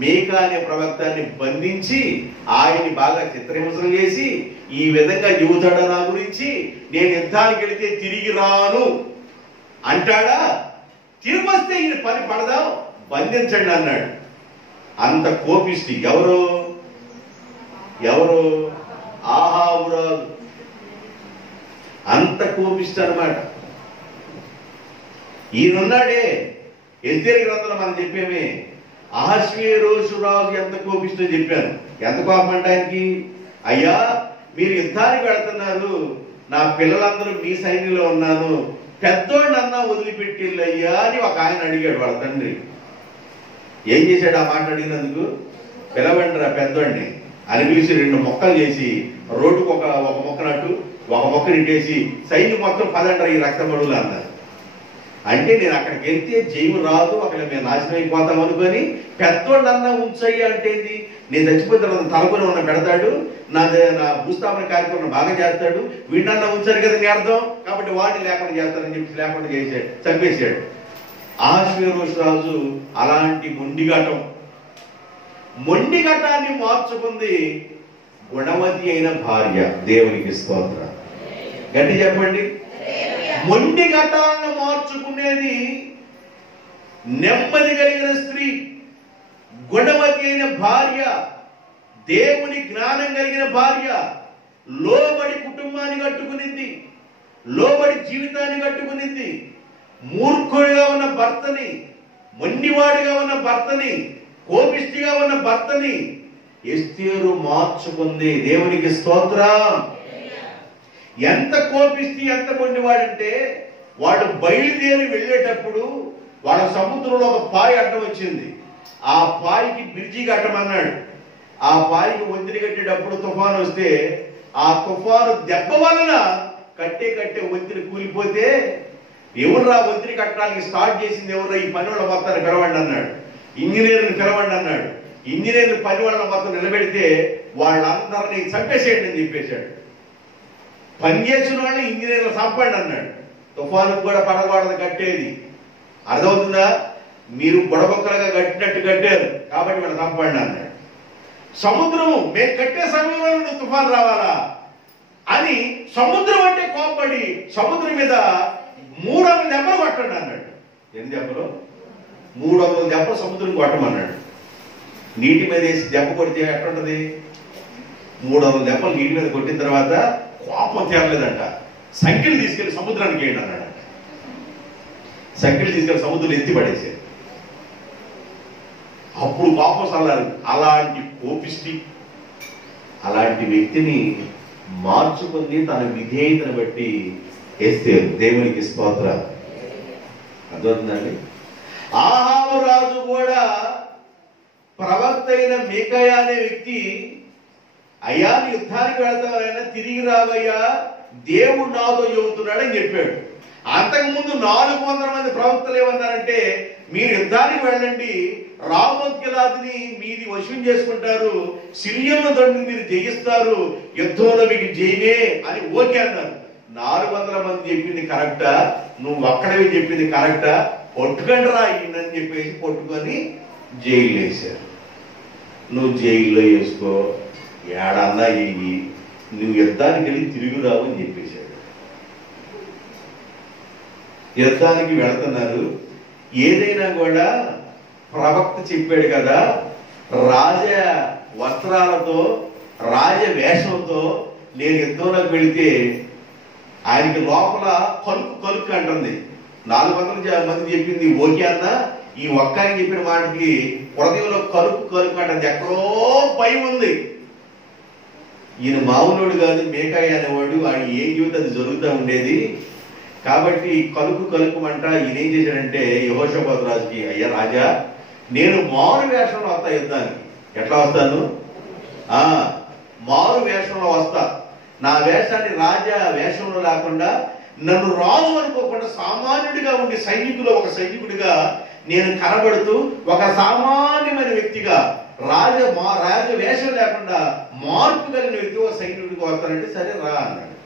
మేకా అనే ప్రవక్తాన్ని బంధించి ఆయన్ని బాగా చిత్రహింసలు చేసి, ఈ విధంగా చెబుతాడా నా గురించి, నేను యుద్ధానికి వెళితే తిరిగి రాను అంటాడా, తిరిగి వస్తే ఈయన పని పడదాం, బంధించండి అన్నాడు. అంత కోపిష్టి ఎవరు? ఆహాబు రాజు. అంత కోపిష్టి అన్నమాట. ఈయనున్నాడే ఎస్తేరు గ్రంథంలో మనం చెప్పేమే, అహష్వేరోషు రాజు ఎంత కోపిష్టో చెప్పాను. ఎంత కోపం అంటే ఆయనకి, అయ్యా మీరు యుద్ధానికి వెళుతున్నారు, నా పిల్లలందరూ మీ సైన్యంలో ఉన్నాను, పెద్దోళ్ళన్నా వదిలిపెట్టిల్లయ్యా అని ఒక ఆయన అడిగాడు వాళ్ళ తండ్రి. ఏం చేశాడు ఆ మాట అడిగినందుకు? పిలవంటారా పెద్దోడిని అని పిలిచి 2 మొక్కలు చేసి, రోడ్డుకు ఒక మొక్కనట్టు ఒక మొక్కని ఇట్టేసి సైన్యం మొత్తం పదంటారు ఈ రక్తమడులు అన్నారు. అంటే నేను అక్కడికి వెళ్తే జైలు రాదు, అక్కడ మేము నాశనం అయిపోతాం అనుకొని పెద్దోళ్ళన్నా ఉంచయ్య అంటే ఏంది? నేను చచ్చిపోతే తలకొని ఉన్న పెడతాడు, నా భూస్థాపన కార్యక్రమం బాగా చేస్తాడు, వీడినన్నా ఉంచారు కదా నీ అర్థం, కాబట్టి వాడిని లేకుండా చేస్తారని చెప్పి లేకుండా చేశాడు, చంపేశాడు. అహష్వేరోషు రాజు అలాంటి మొండిఘటాన్ని మార్చుకుంది గుణవతి అయిన భార్య. దేవునికి స్తోత్రం. గట్టి చెప్పండి. మొండిఘటాలను మార్చుకునేది నెమ్మది కలిగిన స్త్రీ, గుణవతి అయిన భార్య, దేవుని జ్ఞానం కలిగిన భార్య, లోబడి కుటుంబాన్ని కట్టుకునింది, లోబడి జీవితాన్ని కట్టుకునింది. మూర్ఖుడిగా ఉన్న భర్తని, మొండివాడిగా ఉన్న భర్తని, కోపిష్టిగా ఉన్న భర్తని ఎస్తేరు మార్చుకుంది. దేవునికి స్తోత్రం. ఎంత కోపిష్టి, ఎంత మొండివాడంటే, వాడు బయలుదేరి వెళ్ళేటప్పుడు వాళ్ళ సముద్రంలో ఒక పాయ అడ్డం వచ్చింది. ఆ పాయికి బ్రిడ్జి కట్టమన్నాడు. ఆ పాయికి వంతెన కట్టేటప్పుడు తుఫాను వస్తే, ఆ తుఫాను దెబ్బ వలన కట్టే వంతెన కూలిపోతే, ఎవర్రా వంతెన కట్టడానికి స్టార్ట్ చేసింది ఎవర్రా, ఈ పని వాళ్ళ మొత్తాన్ని పిలవండి అన్నాడు. ఇంజనీర్ని పిలవండి అన్నాడు. ఇంజనీర్ని పని వాళ్ళ మొత్తం నిలబెడితే వాళ్ళందరినీ చంపేసేయండి అని చెప్పేశాడు. పనిచేసిన వాళ్ళు ఇంజనీర్లు చంపండి అన్నాడు. తుఫాను కూడా పడకూడదు కట్టేది, అర్థమవుతుందా? మీరు బుడబొక్కలుగా కట్టినట్టు కట్టారు కాబట్టి వాళ్ళు చంపండి అన్నాడు. సముద్రం మేము కట్టే సమయంలో నువ్వు తుఫాను రావాలా అని సముద్రం అంటే కోపడి సముద్రం మీద 300 దెబ్బలు కొట్టండి అన్నాడు. ఎన్ని దెబ్బలు? 300 దెబ్బలు సముద్రం కొట్టమన్నాడు. నీటి మీద వేసి దెబ్బ కొడితే ఎట్లుంటది? 300 దెబ్బలు నీటి మీద కొట్టిన తర్వాత కోపం తీరలేదంట. సంఖ్యలు తీసుకెళ్లి సముద్రానికి వేయండి అన్నాడంట. సంఖ్యలు తీసుకెళ్లి సముద్రం ఎత్తి పడేసాడు. అప్పుడు కోపం సల్లారు. అలాంటి కోపిష్టి, అలాంటి వ్యక్తిని మార్చుకుని తన విధేయతను బట్టి ఎస్తేరు. దేవునికి స్తోత్రం. అర్థమవుతుందండి. ఆహాబు రాజు కూడా ప్రవక్త అయిన మీకాయా అనే వ్యక్తి, అయ్యా నీ యుద్ధానికి వెళ్తావైనా తిరిగి రావయ్యా, దేవుడు నాతో చెబుతున్నాడని చెప్పాడు. అంతకుముందు 400 మంది ప్రవక్తలు ఏమన్నారంటే, మీరు యుద్ధానికి వెళ్ళండి, రామోత్ గిలాదుని మీది వశం చేసుకుంటారు, సిరియన్ల దండుని మీరు జయిస్తారు, యుద్ధంలో మీకు జయమే అని ఓకే అన్నారు. 400 మంది చెప్పింది కరెక్టా, నువ్వు ఒక్కడవి చెప్పింది కరెక్టా, పట్టుకండి రా ఈయనని చెప్పేసి పట్టుకొని జైలు వేశారు. నువ్వు జైల్లో వేసుకో, ఏడన్నా ఇవి, నువ్వు యుద్ధానికి వెళ్ళి తిరిగి రావు అని చెప్పేశాడు. యుద్ధానికి వెళుతున్నారు. ఏదైనా కూడా ప్రవక్త చెప్పాడు కదా, రాజ వస్త్రాలతో రాజ వేషంతో నేను యుద్ధంలోకి వెళితే ఆయనకి లోపల కలుకు అంటుంది. 400 మంది చెప్పింది ఓకే అన్న, ఈ ఒక్కరికి చెప్పిన మాటకి హృదయంలో కలుకు అంటుంది. ఎక్కడో భయం ఉంది. ఈయన మామూలుడు కాదు, మీకాయ అనేవాడు, ఆయన ఏం జీవితం అది జరుగుతూ ఉండేది. కాబట్టి కలుకుమంట ఈయన ఏం చేశాడంటే యెహోషాపాతు రాజుకి, అయ్యా రాజా, నేను మారు వేషంలో వస్తా యుద్ధానికి. ఎట్లా వస్తాను? మారు వేషంలో వస్తా. నా వేషాన్ని రాజా వేషంలో లేకుండా, నన్ను రాజు అనుకోకుండా సామాన్యుడిగా ఉండి సైనికులు ఒక సైనికుడిగా నేను కనబడుతూ ఒక సామాన్యమైన వ్యక్తిగా రాజ వేషం లేకుండా మార్పు కలిగిన వ్యక్తి ఒక సైనికుడిగా వస్తానంటే సరే రా అన్నాడు.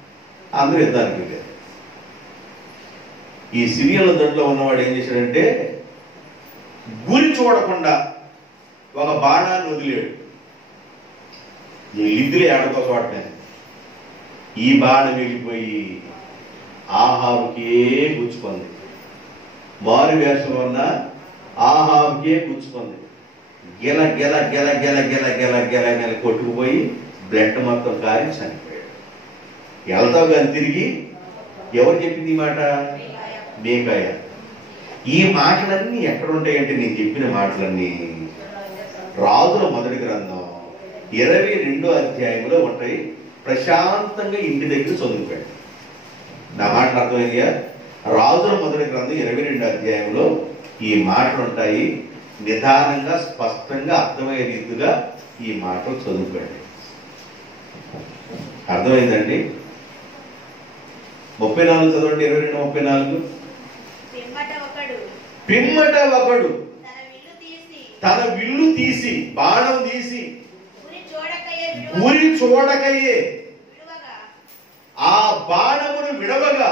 అందరూ యుద్ధానికి వెళ్ళారు. ఈ సిరియన్ల దండలో ఉన్నవాడు ఏం చేశాడంటే గురి చూడకుండా ఒక బాణాన్ని వదిలేడు. లిద్దులే ఆడుకో చోటనే. ఈ బాణం వెళ్ళిపోయి ఆహాబుకే గుచ్చుకుంది. మారు వేషంలో ఉన్న ఆహాబుకే గుచ్చుకుంది. గెల గెల గెల గెల గెల గెల గెల గెల కొట్టుకుపోయి బ్లడ్ మొత్తం కారి చనిపోయాడు. వెళ్తావు కానీ తిరిగి. ఎవరు చెప్పింది ఈ మాట? మీకాయ. ఈ మాటలన్నీ ఎక్కడ ఉంటాయంటే, నేను చెప్పిన మాటలన్నీ రాజుల మొదటి గ్రంథం 22వ అధ్యాయంలో ఉంటాయి. ప్రశాంతంగా ఇంటి దగ్గర చదువుకోండి. నా మాటలు అర్థమైందిగా? రాజుల మొదటి గ్రంథం 22వ అధ్యాయంలో ఈ మాటలు ఉంటాయి. నిదానంగా స్పష్టంగా అర్థమయ్యే రీతిగా ఈ మాటలు చదువుకోండి. అర్థమైందండి? 34 చదవండి. 22:34. పిమ్మట ఒకడు తన విల్లు తీసి బాణం తీసి గురి చూడకయే ఆ బాణమును విడవగా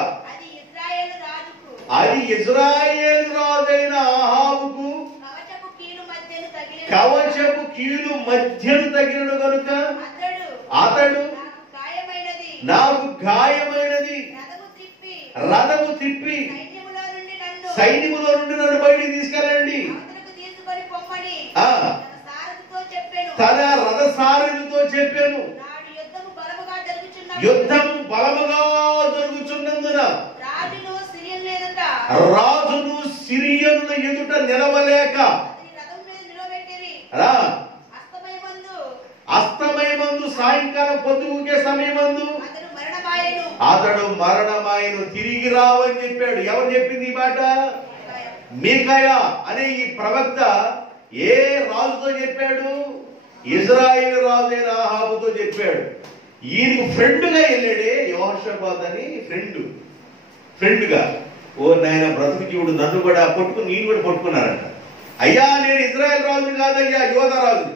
అది ఇజ్రాయేలు రాజైన ఆహాబుకు కవచపు కీలు మధ్యను తగినడు కనుక అతడు నాకు గాయమైనది రథము తిప్పి సైన్యములో నుండి నన్ను బయటికి తీసుకెళ్ళండి తన రథసారథితో చెప్పాను. యుద్ధం బలముగా జరుగుతున్నందున రాజును సిరియనుల ఎదుట నిలవలేక అస్తమయమందు సాయంకాలం పొద్దుకే సమయమందు అతడు మరణమాయను. తిరిగి రావని చెప్పాడు. ఎవరు చెప్పింది ఈ మాట? మీకాయా అనే ఈ ప్రవక్త ఏ రాజుతో చెప్పాడు? ఇజ్రాయేలు రాజైన ఆహాబుతో చెప్పాడు. ఈయనకు ఫ్రెండ్గా వెళ్ళాడే యెహోషాపాతు అని ఫ్రెండ్గా. ఓ నాయన బ్రతుకు జీవుడు, నన్ను కూడా పట్టుకుని నేను కూడా పట్టుకున్నారంట. అయ్యా నేను ఇజ్రాయేల్ రాజు కాదయ్యా, యోధా రాజు.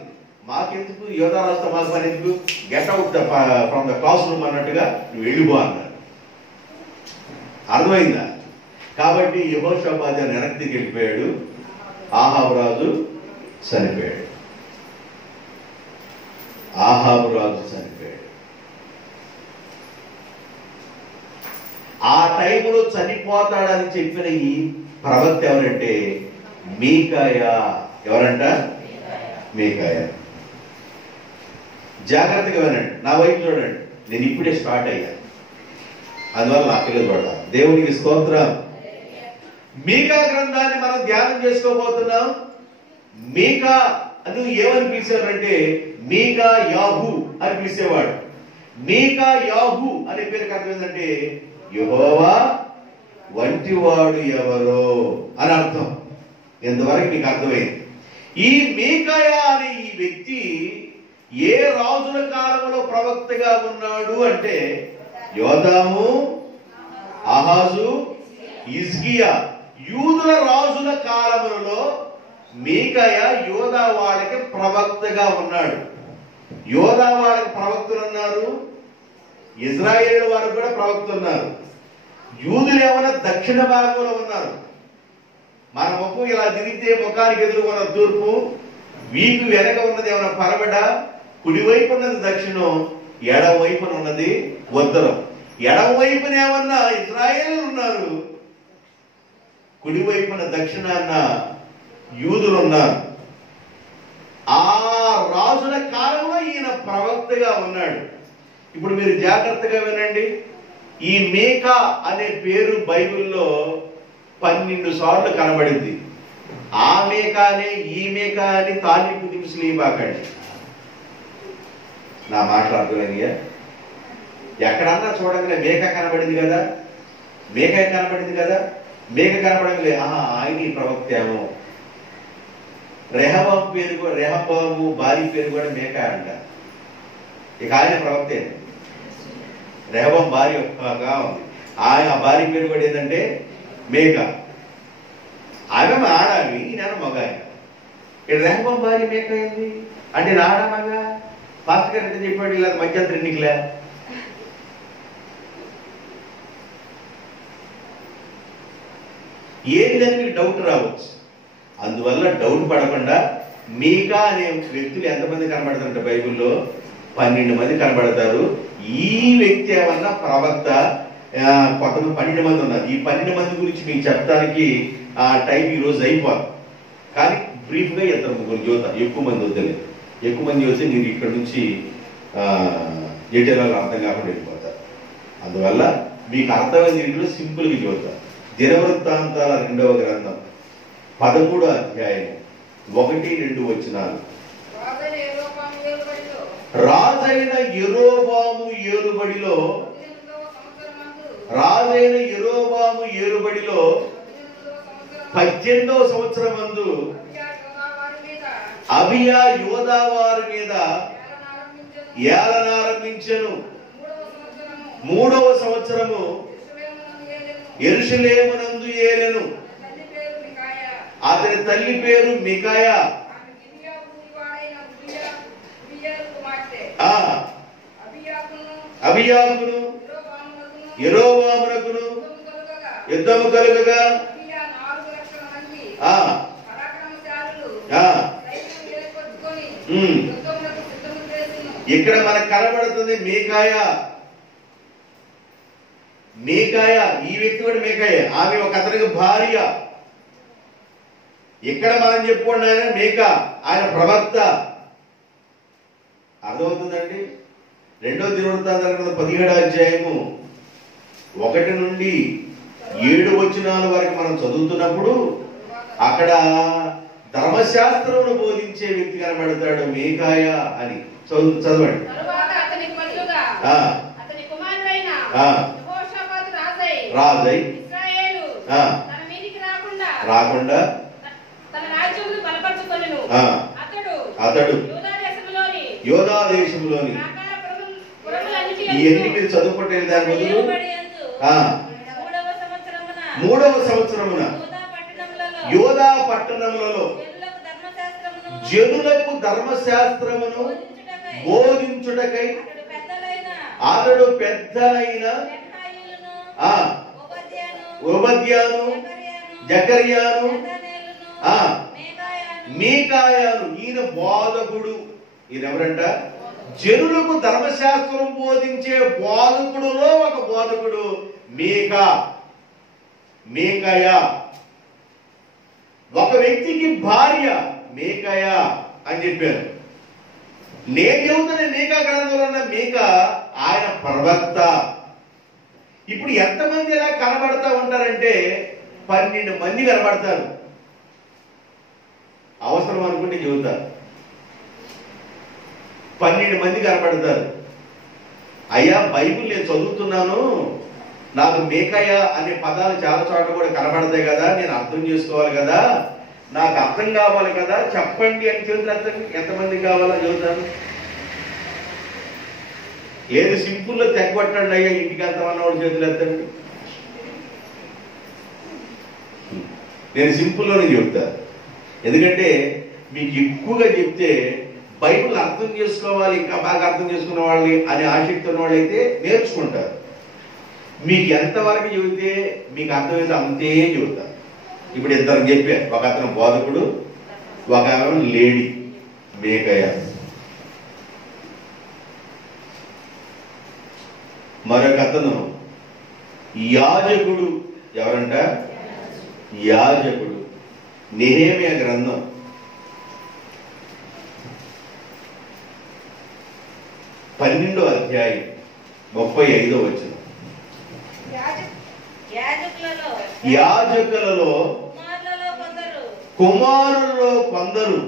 మాకెందుకు యోధా రాజుతో మాకు పని ఎందుకు? Get out from the class room అన్నట్టుగా నువ్వు వెళ్ళిపో అన్నారు. అర్థమైందా? కాబట్టి యెహోషాపాతు వెనక్కి వెళ్ళిపోయాడు. ఆహాబు రాజు చనిపోయాడు. ఆ టైంలో చనిపోతాడని చెప్పిన ఈ ప్రవక్త ఎవరంటే మీకాయా. ఎవరంట? మీకాయా. జాగ్రత్తగా వినండి, నా వైపు చూడండి. నేను ఇప్పుడే స్టార్ట్ అయ్యా. అందువల్ల నా పిల్లలు పడతారు. దేవునికి స్తోత్రం. మీకా గ్రంథాన్ని మనం ధ్యానం చేసుకోబోతున్నాం. మీకా నువ్వు ఏమని పిలిచేవారంటే మీకా యాహూ అని పిలిచేవాడు. మీకా యాహూ అనే పేరుకి అర్థం ఏంటంటే యెహోవా వంటివాడు ఎవరో అని అర్థం. ఇంతవరకు మీకు అర్థమైంది. ఈ మీకాయా అనే ఈ వ్యక్తి ఏ రాజుల కాలంలో ప్రవక్తగా ఉన్నాడు అంటే యోతాము, ఆహాజు, హిజ్కియా యూదుల రాజుల కాలములలో మీకాయా యోధా వాళ్ళకి ప్రవక్తగా ఉన్నాడు. యోధా వాళ్ళకి ప్రవక్తలు ఉన్నారు, ఇజ్రాయేల్ వారు కూడా ప్రవక్తలు ఉన్నారు. యూదులు ఏమైనా దక్షిణ భాగంలో ఉన్నారు. మన ముఖం ఇలా తిరిగితే ముఖానికి ఎదురుకున్న తూర్పు, వీపు వెనక ఉన్నది ఏమైనా పరమడ, కుడివైపు ఉన్నది దక్షిణం, ఎడమ వైపున ఉన్నది ఉత్తరం. ఎడమ వైపున ఏమన్నా ఇజ్రాయేల్ ఉన్నారు, కుడివైపున దక్షిణాన్న యూదులు ఉన్నారు. ఆ రాజుల కాలంలో ఈయన ప్రవక్తగా ఉన్నాడు. ఇప్పుడు మీరు జాగ్రత్తగా వినండి. ఈ మీకా అనే పేరు బైబిల్లో 12 సార్లు కనబడింది. ఆ మేకానే ఈ మేకా అని తాలింపు దినుసులు ఇవ్వకండి. నా మాటలు అర్థమైందిగా? ఎక్కడన్నా చూడగానే మేక కనబడింది కదా, మేక కనబడింది కదా, మేక కనబడలే, ఆయన ఈ ప్రవక్త ఏమో. రెహబాము పేరు, రెహబాము భార్య పేరు కూడా మేక అంట. ఇక ఆయన ప్రవక్తే. రెహబాము భార్య ఉంది, ఆయన భార్య పేరు కూడా ఏంటంటే మేక. ఆమె ఆడాలి, ఈయన మగాయన. ఇక్కడ రెహబాము భార్య మేక ఏంది అంటే ఆడా మగ? పాస్టర్ గారు అంటే చెప్పాడు ఇలా మధ్యంతరం ఎన్నికలే. ఏంటని మీకు డౌట్ రావచ్చు. అందువల్ల డౌట్ పడకుండా మీకా అనే వ్యక్తులు ఎంతమంది కనబడతారంటే బైబిల్లో 12 మంది కనబడతారు. ఈ వ్యక్తి ఏమన్నా ప్రవక్త, కొంతమంది 12 మంది ఉన్నారు. ఈ 12 మంది గురించి మీకు చెప్పడానికి ఆ టైం ఈ రోజు అయిపోదు. కానీ బ్రీఫ్ గా 2-3 చూద్దాం. ఎక్కువ మంది వద్దలేదు. ఎక్కువ మంది వస్తే మీరు ఇక్కడ నుంచి డీటెయిల్ అర్థం కాకుండా వెళ్ళిపోతారు. అందువల్ల మీకు అర్థమైన దీంట్లో సింపుల్ గా చూద్దాం. దినవృత్తాంతాల 2వ గ్రంథం 13వ అధ్యాయం 1-2 వచనాలు. రాజైన యెరోబాము ఏలుబడిలో 18వ సంవత్సరమందు అబియా యోధా వారి మీద ఏలనారంభించెను. 3వ సంవత్సరము యెరూషలేమునందు ఏలెను. అతని తల్లి పేరు మికాయా. అబియాకును యెరోబామునకును యుద్ధము కలుగగా ఇక్కడ మనకు కనబడుతుంది మీకాయా. మీకాయా ఈ వ్యక్తి కూడా మీకాయా. ఆమె ఒక అతనికి భార్య. ఇక్కడ మనం చెప్పుకోండి ఆయన మీకా, ఆయన ప్రవక్త. అర్థమవుతుందండి? 2వ దినవృత్తాంతాల 17వ అధ్యాయము 1-7 వచనాల వరకు మనం చదువుతున్నప్పుడు అక్కడ ధర్మశాస్త్రమును బోధించే వ్యక్తి కనబడతాడు మీకాయా అని. చదవండి. రాజై రాకుండా అతడు యోధా దేశంలోని ఇవన్నీ మీరు చదువుకుంటే దాని బదులు 3వ సంవత్సరమున యోధా పట్టణములలో జనులకు ధర్మశాస్త్రమును బోధించుటకై అతడు పెద్దలైన ఓబద్యాను, జకర్యాను, మీకాయాను. ఈయన బోధకుడు. ఈయన ఎవరంట? జనులకు ధర్మశాస్త్రం బోధించే బోధకుడులో ఒక బోధకుడు మీకాయా. ఒక వ్యక్తికి భార్య మీకాయా అని చెప్పారు. నేను చెబుతున్న మీకా గ్రంథంలో ఉన్న మీకా ఆయన ప్రవక్త. ఇప్పుడు ఎంతమంది ఇలా కనబడతా ఉంటారంటే 12 మంది కనబడతారు. అవసరం అనుకుంటే చెబుతారు. 12 మంది కనబడతారు. అయ్యా బైబిల్ నేను చదువుతున్నాను, నాకు మేకయ అనే పదాలు చాలా చోట్ల కూడా కనబడతాయి కదా, నేను అర్థం చేసుకోవాలి కదా, నాకు అర్థం కావాలి కదా, చెప్పండి అని చెబుతారు. ఎంతమంది కావాలో చెబుతాను. ఏది సింపుల్లో తెగబట్టండి అయ్యా ఇంటికి వెళ్తామన్నవాడు చేతులు ఎత్తండి. నేను సింపుల్లోనే చెబుతాను. ఎందుకంటే మీకు ఎక్కువగా చెప్తే బైబిల్ అర్థం చేసుకోవాలి, ఇంకా బాగా అర్థం చేసుకున్న వాళ్ళని అనే ఆసక్తి ఉన్న వాళ్ళు అయితే నేర్చుకుంటారు. మీకు ఎంతవరకు చెబితే మీకు అర్థమైతే అంతే చెబుతారు. ఇప్పుడు ఇద్దరు చెప్పారు, ఒక అతను బోధకుడు, ఒక లేడీ మేకయ, మరొక అతను యాజకుడు. ఎవరంట? యాజకుడు. నెహెమ్యా గ్రంథం 12వ అధ్యాయం 35వ వచనం. యాజకులలో కుమారులలో కొందరు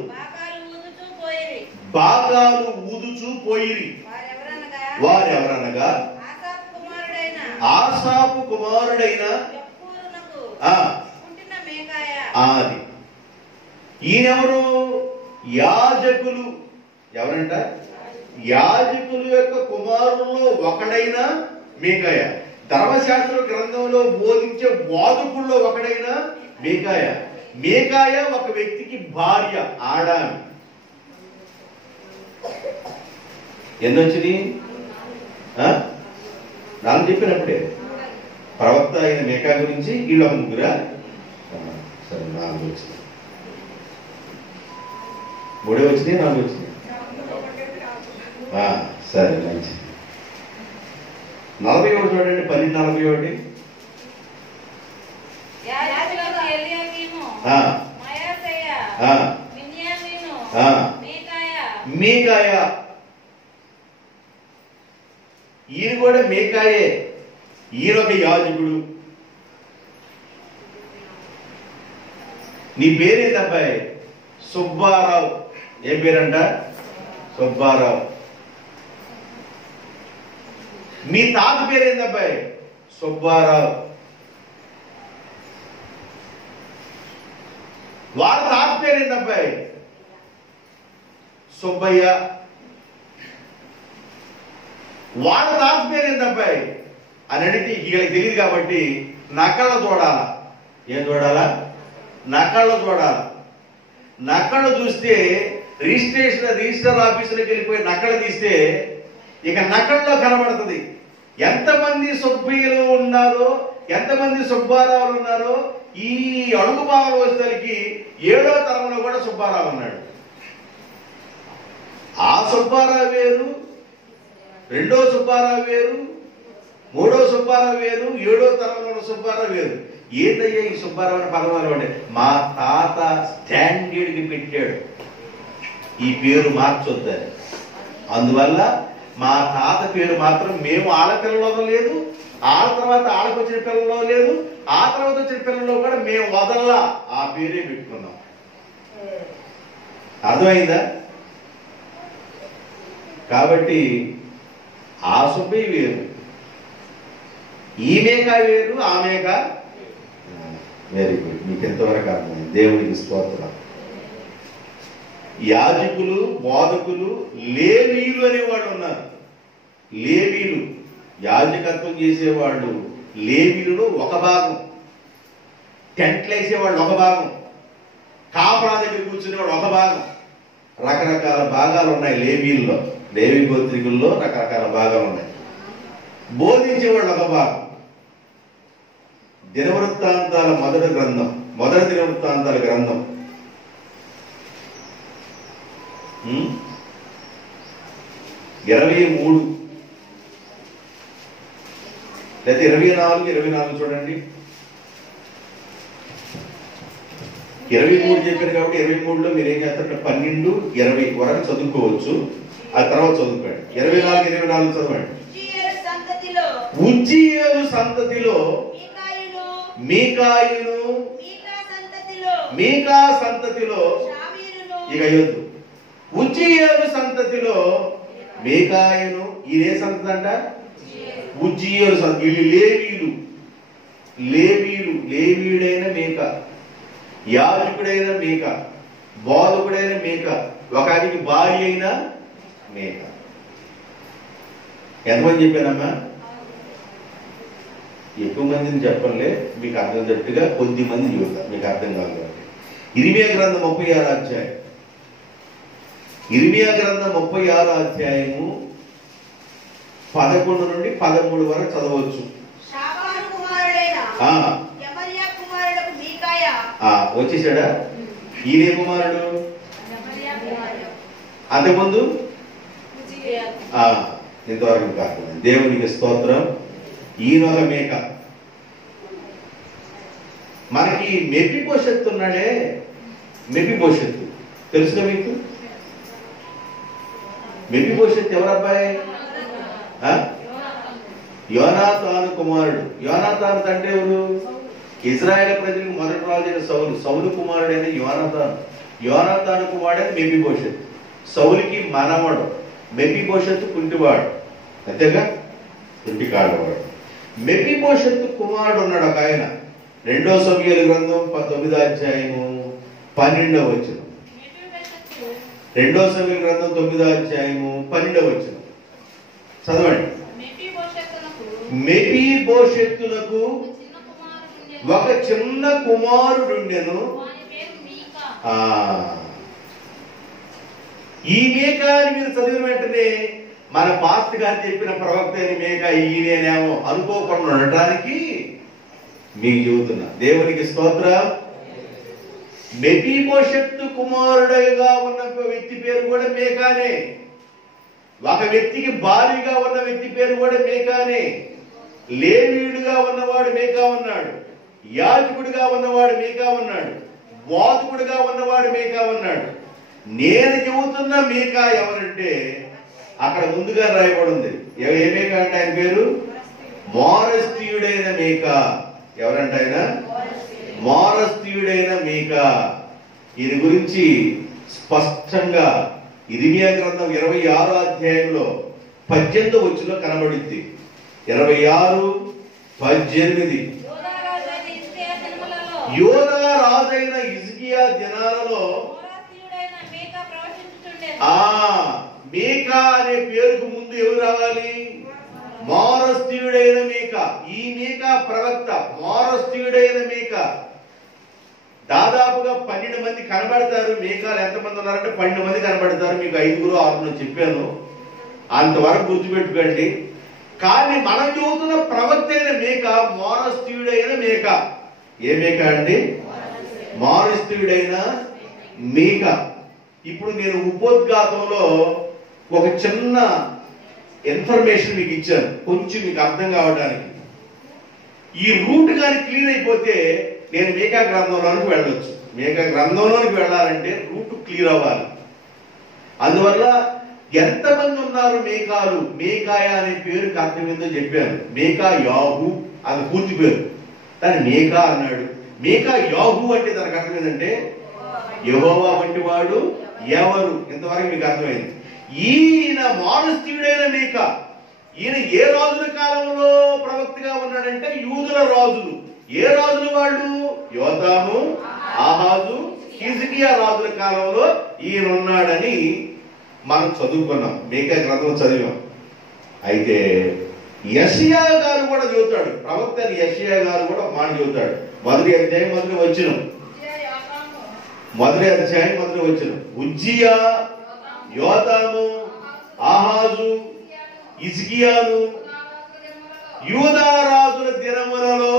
బాగాలు ఊదుచూ పోయిరి. వారెవరనగా ఆసాపు కుమారుడైన అది. ఈయనెవరు? యాజకులు. ఎవరంట? యాజకులు యొక్క కుమారుల్లో ఒకడైన మీకాయ. ధర్మశాస్త్ర గ్రంథంలో బోధించే బోధకుల్లో ఒకడైన మీకాయ. మీకాయ ఒక వ్యక్తికి భార్య, ఆడామి. ఎన్నొచ్చినాయి? నాకు చెప్పినప్పుడే ప్రవక్త అయిన మేకా గురించి వీళ్ళు ఒక ముగ్గురా? సరే, 4 వచ్చినాయి. 3 వచ్చినాయి, 4 వచ్చినాయి. సరే, మంచిది. 41 చూడండి. 12:41. మీకాయ. ఈయన కూడా మీకాయే. ఈయన ఒక యాజకుడు. నీ పేరేందబ్బాయి? సుబ్బారావు. ఏ పేరంట? సుబ్బారావు. మీ తాత పేరేందబ్బాయి? సుబ్బారావు. వారి తాత పేరేందబ్బాయి? సుబ్బయ్య. వాడి తాత పేరేందబ్బాయి అని అడిగితే వీళ్ళకి తెలియదు కాబట్టి నకళ్ళ చూడాల. ఏం చూడాలా? నకళ్ళ చూడాల. నకళ్ళు చూస్తే రిజిస్టర్ ఆఫీసులోకి వెళ్ళిపోయి నకళ్ళు తీస్తే ఇక నకళ్ళలో కనబడుతుంది ఎంతమంది సుబ్బయ్యలు ఉన్నారో, ఎంతమంది సుబ్బారావులు ఉన్నారో. ఈ అడుగు భాగంలో వచ్చేసరికి 7వ తరంలో కూడా సుబ్బారావు ఉన్నాడు. ఆ సుబ్బారావు వేరు, 2వ సుబ్బారావు వేరు, 3వ సుబ్బారావు వేరు, 7వ తరంలో సుబ్బారావు వేరు. ఏందయ్యా ఈ సుబ్బారావు అనే పదవారు అంటే మా తాత స్టాండర్డ్కి పెట్టాడు, ఈ పేరు మార్చొద్దని. అందువల్ల మా తాత పేరు మాత్రం మేము ఆడ పిల్లలో లేదు, ఆడ తర్వాత ఆడకు వచ్చిన పిల్లలో లేదు, ఆ తర్వాత వచ్చిన పిల్లల్లో కూడా మేము వదల్లా, ఆ పేరే పెట్టుకున్నాం. అర్థమైందా? కాబట్టి ఆ సుబ్బయ్య వేరు, ఈ మేక వేరు, ఆ మేక. Very good. మీకు ఎంతవరకు అర్థమైంది? దేవుడికి స్తోత్రం. యాజకులు, బోధకులు, లేవీలు అనేవాళ్ళు ఉన్నారు. లేవీలు యాజకత్వం చేసేవాళ్ళు. లేవీలు ఒక భాగం, టెంట్లు వేసేవాళ్ళు ఒక భాగం, కాపలా దగ్గర కూర్చునేవాడు ఒక భాగం. రకరకాల భాగాలు ఉన్నాయి లేవీల్లో. లేవి గోత్రికుల్లో రకరకాల భాగాలు ఉన్నాయి. బోధించేవాళ్ళు ఒక భాగం. దినవృత్తాంతాల మొదటి దినవృత్తాంతాల గ్రంథం 23 లేదా 24 చూడండి. 23 చెప్పారు కాబట్టి 23లో మీరు ఏం చేస్తారు? 12, 20 వరకు చదువుకోవచ్చు. ఆ తర్వాత చదువుకోండి. 24 చదవండి. ఉజ్జియేలు సంతతిలో మీకాయును, మీకా సంతతిలో ఇక యొద్దు. ఉజ్జియేలు సంతతిలో మీకాయును, ఇదే సంతతి అంట ఉజ్జియేలు సంతతి. వీళ్ళు లేవీయుడైన మీక, యాజకుడైన మీక, బోధకుడైన మీక, ఒకరికి భార్య అయిన మీక. ఎంతమంది చెప్పానమ్మా? ఎక్కువ మందిని చెప్పలే, మీకు అర్థం తట్టుగా కొద్ది మంది చూద్దా, మీకు అర్థం కాదు. ఇర్మియా గ్రంథం 36 అధ్యాయం, ఇర్మియా గ్రంథం 36 అధ్యాయము 11 నుండి 13 వరకు చదవచ్చు. వచ్చేసాడా? ఈయనే కుమారుడు, అంతకుముందు ఇంతవరకు కాదు. దేవునికి స్తోత్రం. ఈయన ఒక మేక. మనకి మెఫీబోషెత్ ఉన్నాడే, మెఫీబోషెత్ తెలుసుగా మీకు? మెఫీబోషెత్ ఎవరబ్బాయి? యోనాతాను కుమారుడు. యోనాతాను తండ్రి ఎవరు? ఇజ్రాయేల్ ప్రజలకు మొదటి రాజు అయిన సౌలు, సౌలు కుమారుడైన యోనాతాను. యోనాతాను కుమారుడైన మెఫీబోషెత్. సౌలుకి మనవడు. మెఫీబోషెత్ కుంటివాడు, అంతేగా, కుంటి కాడవాడు. మెఫీబోషెత్ కుమారుడు ఉన్నాడు ఒక ఆయన. 2 సమూయేలు గ్రంథం 19 అధ్యాయము 12వ వచనం. 2 సమూయేలు గ్రంథం 9 అధ్యాయము 12వ వచనం చదవండి. మెఫీబోషెతునకు ఒక చిన్న కుమారుడుండెను. ఈ మేక అని మీరు చదివిన వెంటనే మన పాస్టర్ గారు చెప్పిన ప్రవక్త అని మేక ఈయనేమో అనుకోకుండా ఉండటానికి మీకు చెబుతున్నా. దేవునికి స్తోత్రం. మెఫీబోషెత్ కుమారుడుగా ఉన్న వ్యక్తి పేరు కూడా మేకానే. ఒక వ్యక్తికి భార్యగా ఉన్న వ్యక్తి పేరు కూడా మేకానే. లేవీయుడుగా ఉన్నవాడు మేకా ఉన్నాడు, యాజకుడిగా ఉన్నవాడు మేకా ఉన్నాడు, బోధకుడిగా ఉన్నవాడు మేకా ఉన్నాడు. నేను చెబుతున్న మీకా ఎవరంటే అక్కడ ముందుగా రాయబడి ఉంది. ఏ మేక అంటే ఆయన పేరు? మోరస్తీయుడైన మీక. ఎవరంటే ఆయన? మోరస్తీయుడైన మీక. ఈయన గురించి స్పష్టంగా ఇర్మియా గ్రంథం 26 అధ్యాయంలో 18వ వచనంలో కనబడింది. 26:18 యోధా రాజైన హిజ్కియా దినాలలో మీకా అనే పేరుకు ముందు ఎవరు రావాలి? మోరస్తీయుడైన మీక. ఈ మీకా ప్రవక్త, మోరస్తీయుడైన మీక. దాదాపుగా 12 మంది కనబడతారు. మీకాలు ఎంతమంది ఉన్నారంటే 12 మంది కనబడతారు. మీకు 5 6 చెప్పాను, అంతవరకు గుర్తుపెట్టుకోండి. కానీ మనం చూస్తున్న ప్రవక్త అయిన మీక మోరస్తీయుడైన మీక. ఏ మీక అండి? మోరస్తీయుడైన మీక. ఇప్పుడు నేను ఉపోద్ఘాతంలో ఒక చిన్న ఇన్ఫర్మేషన్ మీకు ఇచ్చాను, కొంచెం మీకు అర్థం కావడానికి. ఈ రూట్ కానీ క్లియర్ అయిపోతే నేను మీకా గ్రంథంలోనికి వెళ్ళొచ్చు. మీకా గ్రంథంలోనికి వెళ్ళాలంటే రూట్ క్లియర్ అవ్వాలి. అందువల్ల ఎంతమంది ఉన్నారు మీకాలు? మీకాయ అనే పేరుకి అర్థం ఏందో చెప్పాను. మీకా యాహూ అది పూర్తి పేరు, దాన్ని మీకా అన్నాడు. మీకా యాహూ అంటే దానికి అర్థం ఏంటంటే యెహోవా వంటి వాడు ఎవరు. ఇంతవరకు మీకు అర్థమైంది. ఈయన మోరస్తీయుడైన మీక. ఈయన ఏ రాజుల కాలంలో ప్రవక్తగా ఉన్నాడంటే యూదుల రాజులు. ఏ రాజులు వాళ్ళు? యోతాము, ఆహాజు, హిజ్కియా రాజుల కాలంలో ఈయన ఉన్నాడని మనం చదువుకున్నాం, మీకా గ్రంథం చదివాం. అయితే యెషయా గారు కూడా చెబుతాడు, ప్రవక్త యెషయా గారు కూడా ఒక మాట చెబుతాడు. 1వ అధ్యాయం 1వ వచనం, 1వ అధ్యాయం 1వ వచనం. ఉజ్జియా, యోతాము, ఆహాజు, హిజ్కియాను యూదా రాజుల దినములలో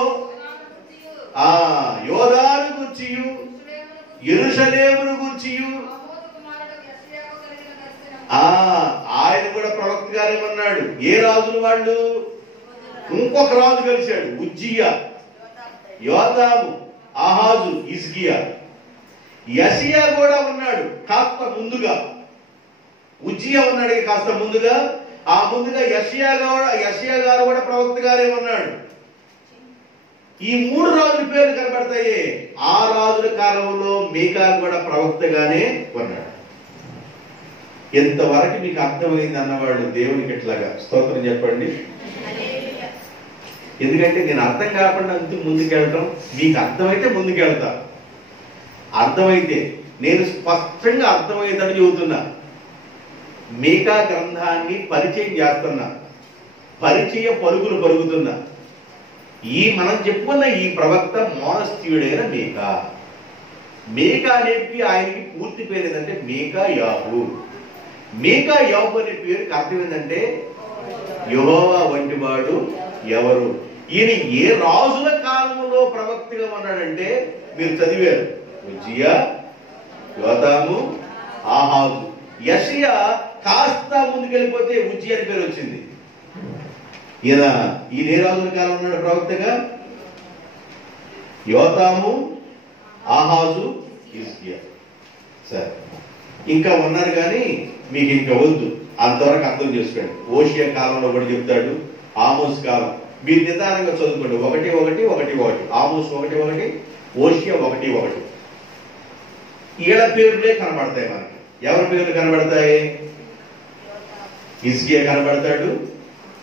యోదాను గూర్చియు యెరూషలేమును గూర్చియు ఆయన కూడా ప్రవక్త గారేమన్నాడు. ఏ రాజులు వాళ్ళు? ఇంకొక రాజు కలిశాడు. ఉజ్జియా, యోతాము, ఆహాజు, హిజ్కియా. యెషయా కూడా ఉన్నాడు కాస్త ముందుగా. ఉజ్జియా ఉన్నాడు కాస్త ముందుగా, ఆ ముందుగా యెషయా గారు కూడా ప్రవక్తగానే ఉన్నాడు. ఈ 3 రాజుల పేర్లు కనబడతాయి. ఆ రాజుల కాలంలో మీకా కూడా ప్రవక్తగానే ఉన్నాడు. ఎంతవరకు మీకు అర్థమైంది అన్నవాళ్ళు దేవునికి ఎట్లాగా స్తోత్రం చెప్పండి. ఎందుకంటే నేను అర్థం కాకుండా అంత ముందుకెళ్ళటం, మీకు అర్థమైతే ముందుకెళ్తా. అర్థమైతే నేను స్పష్టంగా అర్థమయ్యేటట్టు చెబుతున్నా. మీకా గ్రంథాన్ని పరిచయం చేస్తున్నా, పరిచయ పరుగులు పరుగుతున్నా. మనం చెప్పుకున్న ఈ ప్రవక్త మోనస్తీయుడైన మీకా. మీకా అనేది ఆయనకి పూర్తి పేరు ఏంటంటే మీకా యాహు. మీకా యాహు అనే పేరుకి అర్థం ఏంటంటే యెహోవా వంటి వాడు ఎవరు. ఈయన ఏ రాజుల కాలంలో ప్రవక్తగా ఉన్నాడంటే మీరు చదివారు. ఉజ్జియా, యోతాము, ఆహాజు. యెషయా కాస్త ముందుకెళ్ళిపోతే ఉజ్జియా అని పేరు వచ్చింది. ఈయన ఏ రాజుల కాలం ఉన్నాడు ప్రవక్తగా? యోతాము, ఆహాజు, హిజ్కియా. సరే, ఇంకా ఉన్నారు కానీ మీకు ఇంకా వద్దు, అంతవరకు అర్థం చేసుకోండి. ఓషియా కాలంలో కూడా చెప్తాడు, ఆమోస్ కాలం. మీరు నిదానంగా చదువుకోండి. 1:1:1:1. ఆమోస్ 1:1, ఓషియా 1:1. ఈళ్ళ పేర్లే కనబడతాయి మనకి. ఎవరి పేర్లు కనబడతాయి? హిజ్కియా కనబడతాడు,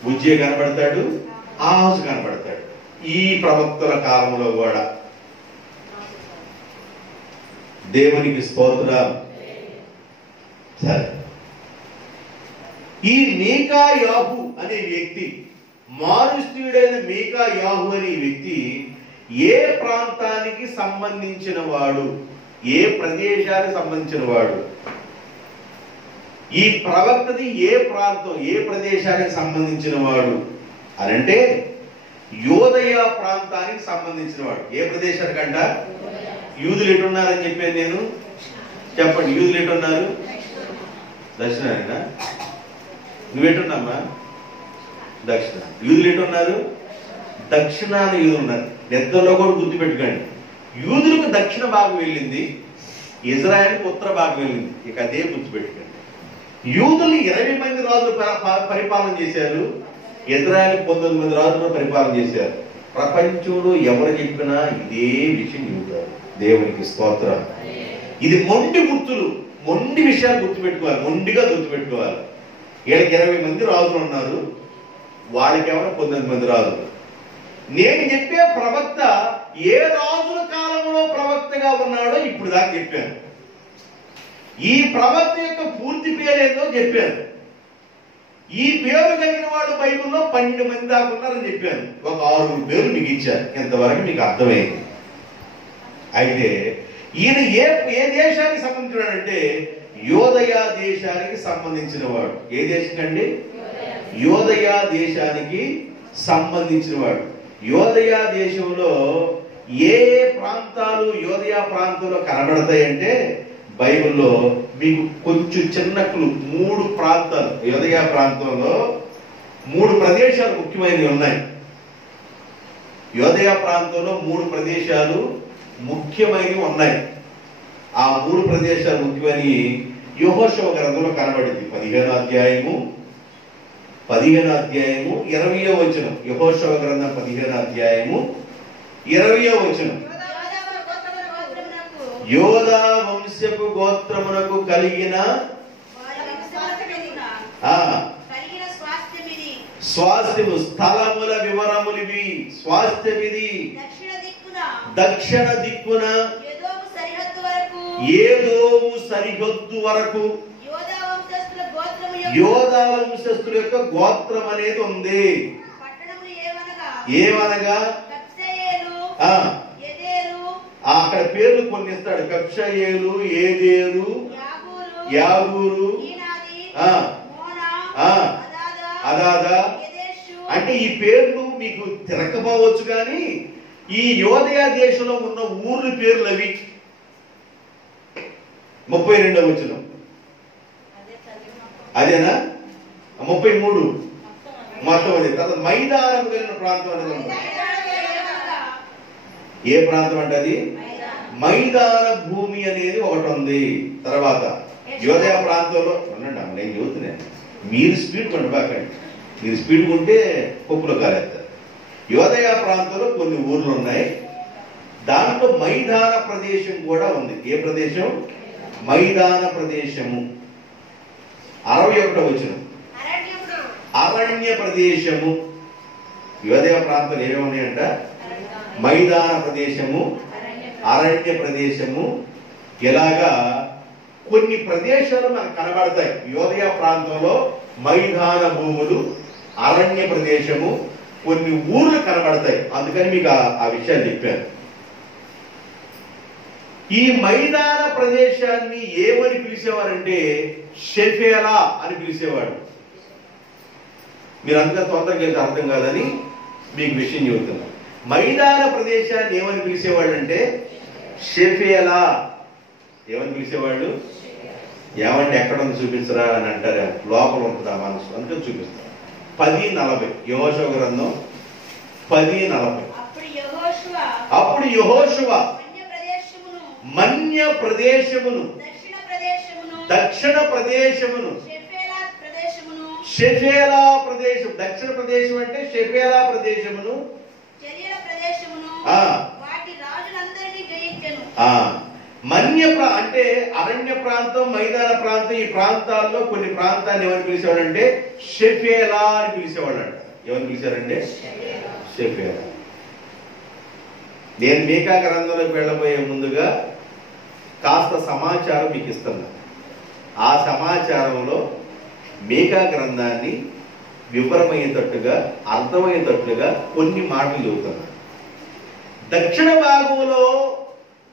ఉజ్జియా కనబడతాడు, ఆహాజు కనబడతాడు. ఈ ప్రవక్తల కాలంలో కూడా దేవునికి స్తోత్రం. సరే, ఈ మీకా యాహు అనే వ్యక్తి, మానుష్యుడైన మీకా యాహు అనే వ్యక్తి ఏ ప్రాంతానికి సంబంధించిన వాడు, ఏ ప్రదేశానికి సంబంధించిన వాడు? ఈ ప్రవక్తది ఏ ప్రాంతం, ఏ ప్రదేశానికి సంబంధించిన వాడు అని అంటే యోదయ ప్రాంతానికి సంబంధించిన వాడు. ఏ ప్రదేశానికంట? యూదులు ఎటున్నారని చెప్పాను నేను. చెప్పండి, యూదులు ఎటున్నారు? దక్షిణానినా? నువ్వెటున్నామ్మా? దక్షిణ. యూదులు ఎటున్నారు? దక్షిణాన యూదులు ఉన్నారు. నిద్రలో కూడా గుర్తుపెట్టుకోండి. యూదులకు దక్షిణ భాగం వెళ్ళింది, ఇజ్రాయెల్కి ఉత్తర భాగం వెళ్ళింది. ఇక అదే గుర్తుపెట్టుకోండి. యూదులు 20 మంది రాజులు పరిపాలన చేశారు, ఇజ్రాయెల్ 19 మంది రాజులు పరిపాలన చేశారు. ప్రపంచంలో ఎవరు చెప్పినా ఇదే విషయం చెబుతారు. దేవునికి స్తోత్రం. ఇది మొండి గుర్తులు, మొండి విషయాలు గుర్తుపెట్టుకోవాలి, మొండిగా గుర్తుపెట్టుకోవాలి. వీళ్ళకి 20 మంది రాజులు ఉన్నారు, వాళ్ళకెవరో 19 మంది రాజులు. నేను చెప్పే ప్రవక్త ఏ రాజుల కాలంలో ప్రవక్తగా ఉన్నాడో ఇప్పుడు దాకా చెప్పాను. ఈ ప్రవక్త యొక్క పూర్తి పేరేందో చెప్పాను. ఈ పేరు కలిగిన వాడు బైబిల్లో 12 మంది దాకా ఉన్నారని చెప్పాను. ఒక 6 పేర్లు మీకు ఇచ్చాను. ఇంతవరకు మీకు అర్థమైంది. అయితే ఈయన ఏ దేశానికి సంబంధించినాడంటే యోదయ దేశానికి సంబంధించిన వాడు. ఏ దేశం అండి? యోదయ దేశానికి సంబంధించిన వాడు. యోదయ దేశంలో ఏ ప్రాంతాలు యోదయ ప్రాంతంలో కనబడతాయంటే బైబిల్లో మీకు కొంచెం చిన్న క్లూ. 3 ప్రాంతాలు యోదయ ప్రాంతంలో 3 ప్రదేశాలు ముఖ్యమైనవి ఉన్నాయి. యోదయ ప్రాంతంలో 3 ప్రదేశాలు ముఖ్యమైనవి ఉన్నాయి. ఆ 3 ప్రదేశాలు ముఖ్యమైనవి యెహోషువ గ్రంథంలో కనబడింది. 15వ అధ్యాయము 20వ వచనం. యెహోషువ గ్రంథం 15వ అధ్యాయము 20వ వచనం. యోదా వంశపు గోత్రమునకు కలిగిన స్వాస్థ్యము, స్థలముల వివరములివి. స్వాస్థ్యమిది దక్షిణ దిక్కున ఏదోము సరిహద్దు వరకు యోదా వంశస్థుల యొక్క గోత్రం అనేది ఉంది. ఏమనగా అక్కడ పేర్లు కొన్ని ఇస్తాడు. కబ్షయేలు, ఏదేరు, యాగూరు, అదాదా. అంటే ఈ పేర్లు మీకు తిరగకపోవచ్చు, కానీ ఈ యోదయ దేశంలో ఉన్న ఊర్ల పేర్లు అవి. 32వ వచనం అదేనా? 33 మొత్తం అది. తర్వాత మైదానం కలిగిన ప్రాంతం అనేది ఉంది. ఏ ప్రాంతం అంటే అది? మైదాన భూమి అనేది ఒకటి ఉంది. తర్వాత యోదయ ప్రాంతంలో ఉండండి, నేను చూస్తున్నాను. మీరు స్పీడ్ కొండబాకండి. మీరు స్పీడ్ కొంటే పప్పులో కాలేస్తారు. యోదయ ప్రాంతంలో కొన్ని ఊర్లు ఉన్నాయి. దాంట్లో మైదాన ప్రదేశం కూడా ఉంది. ఏ ప్రదేశం? మైదాన ప్రదేశము. 61వ వచనం, అరణ్య ప్రదేశము. యోదయ ప్రాంతం ఏమేమున్నాయంట? మైదాన ప్రదేశము, అరణ్య ప్రదేశము. ఇలాగా కొన్ని ప్రదేశాలు మనకు కనబడతాయి. యోదయ ప్రాంతంలో మైదాన భూములు, అరణ్య ప్రదేశము, కొన్ని ఊర్లు కనబడతాయి. అందుకని మీకు ఆ విషయాలు చెప్పాను. ఈ మైదాన ప్రదేశాన్ని ఏమని పిలిచేవారంటే షెఫేలా అని పిలిచేవాడు. మీరు అంతా తొందరగా వెళ్తే అర్థం కాదని మీకు విషయం చెబుతున్నా. మైదాన ప్రదేశాన్ని ఏమని పిలిచేవాడు అంటే షెఫేలా. ఏమని పిలిచేవాళ్ళు? ఏమంటే ఎక్కడ ఉంది చూపించరా అని అంటారా? లోపల ఉంటుందా మనసు? అందుకని చూపిస్తాను. 10:40 యెహోషువ గ్రంథం 10:40. అప్పుడు యెహోషువ మన్య ప్రదేశమును, దక్షిణ ప్రదేశమును, షెఫేలా ప్రదేశం. దక్షిణ ప్రదేశం అంటే షెఫేలా ప్రదేశమును, మన్య అంటే అరణ్య ప్రాంతం, మైదాన ప్రాంతం. ఈ ప్రాంతాల్లో కొన్ని ప్రాంతాన్ని ఏమని పిలిచేవాడంటే షెఫేలా అని పిలిచేవాడంట. ఏమని పిలిచారంటే షెఫేలా. నేను మీకా గ్రంథంలోకి వెళ్ళబోయే ముందుగా కాస్త సమాచారం మీకు ఇస్తున్నా. ఆ సమాచారంలో మీకా గ్రంథాన్ని వివరమయ్యేటట్టుగా, అర్థమయ్యేటట్లుగా కొన్ని మాటలు చెబుతున్నా. దక్షిణ భాగంలో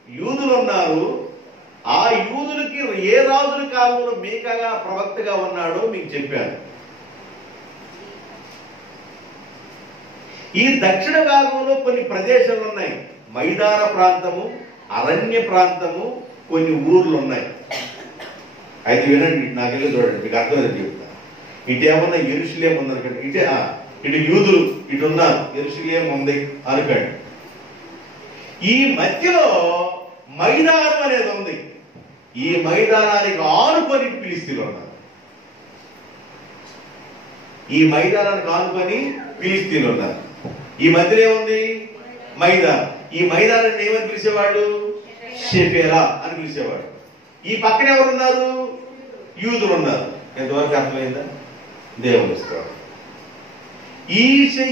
యూదులు ఉన్నారు. ఆ యూదులకి ఏ రాజుల కాలంలో మీకాగా ప్రవక్తగా ఉన్నాడో మీకు చెప్పాను. ఈ దక్షిణ భాగంలో కొన్ని ప్రదేశాలు ఉన్నాయి. మైదాన ప్రాంతము, అరణ్య ప్రాంతము, కొన్ని ఊర్లు ఉన్నాయి. అయితే వినండి, నాకెళ్ళి చూడండి, మీకు అర్థమైంది చెప్తా. ఇటేమన్నా యెరూషలేము ఉందనుకోండి, ఇటు యూదులు ఇటు ఉన్నారు, యెరూషలేము ఉంది అనుకోండి. ఈ మధ్యలో మైదానం అనేది ఉంది. ఈ మైదానానికి ఆనుకొని ఫిలిస్తీన్లు ఉన్నారు. ఈ మైదానానికి ఆనుకొని ఫిలిస్తీన్లు ఉన్నారు. ఈ మధ్యలో ఏముంది? మైదానం. ఈ మైదానాన్ని ఏమని పిలిచేవాడు? షెఫేలా అని పిలిచేవాడు. ఈ పక్కన ఎవరున్నారు? యూదులు ఉన్నారు. ఎంతవరకు అర్థమైందా? దేవుని ఇస్తారు.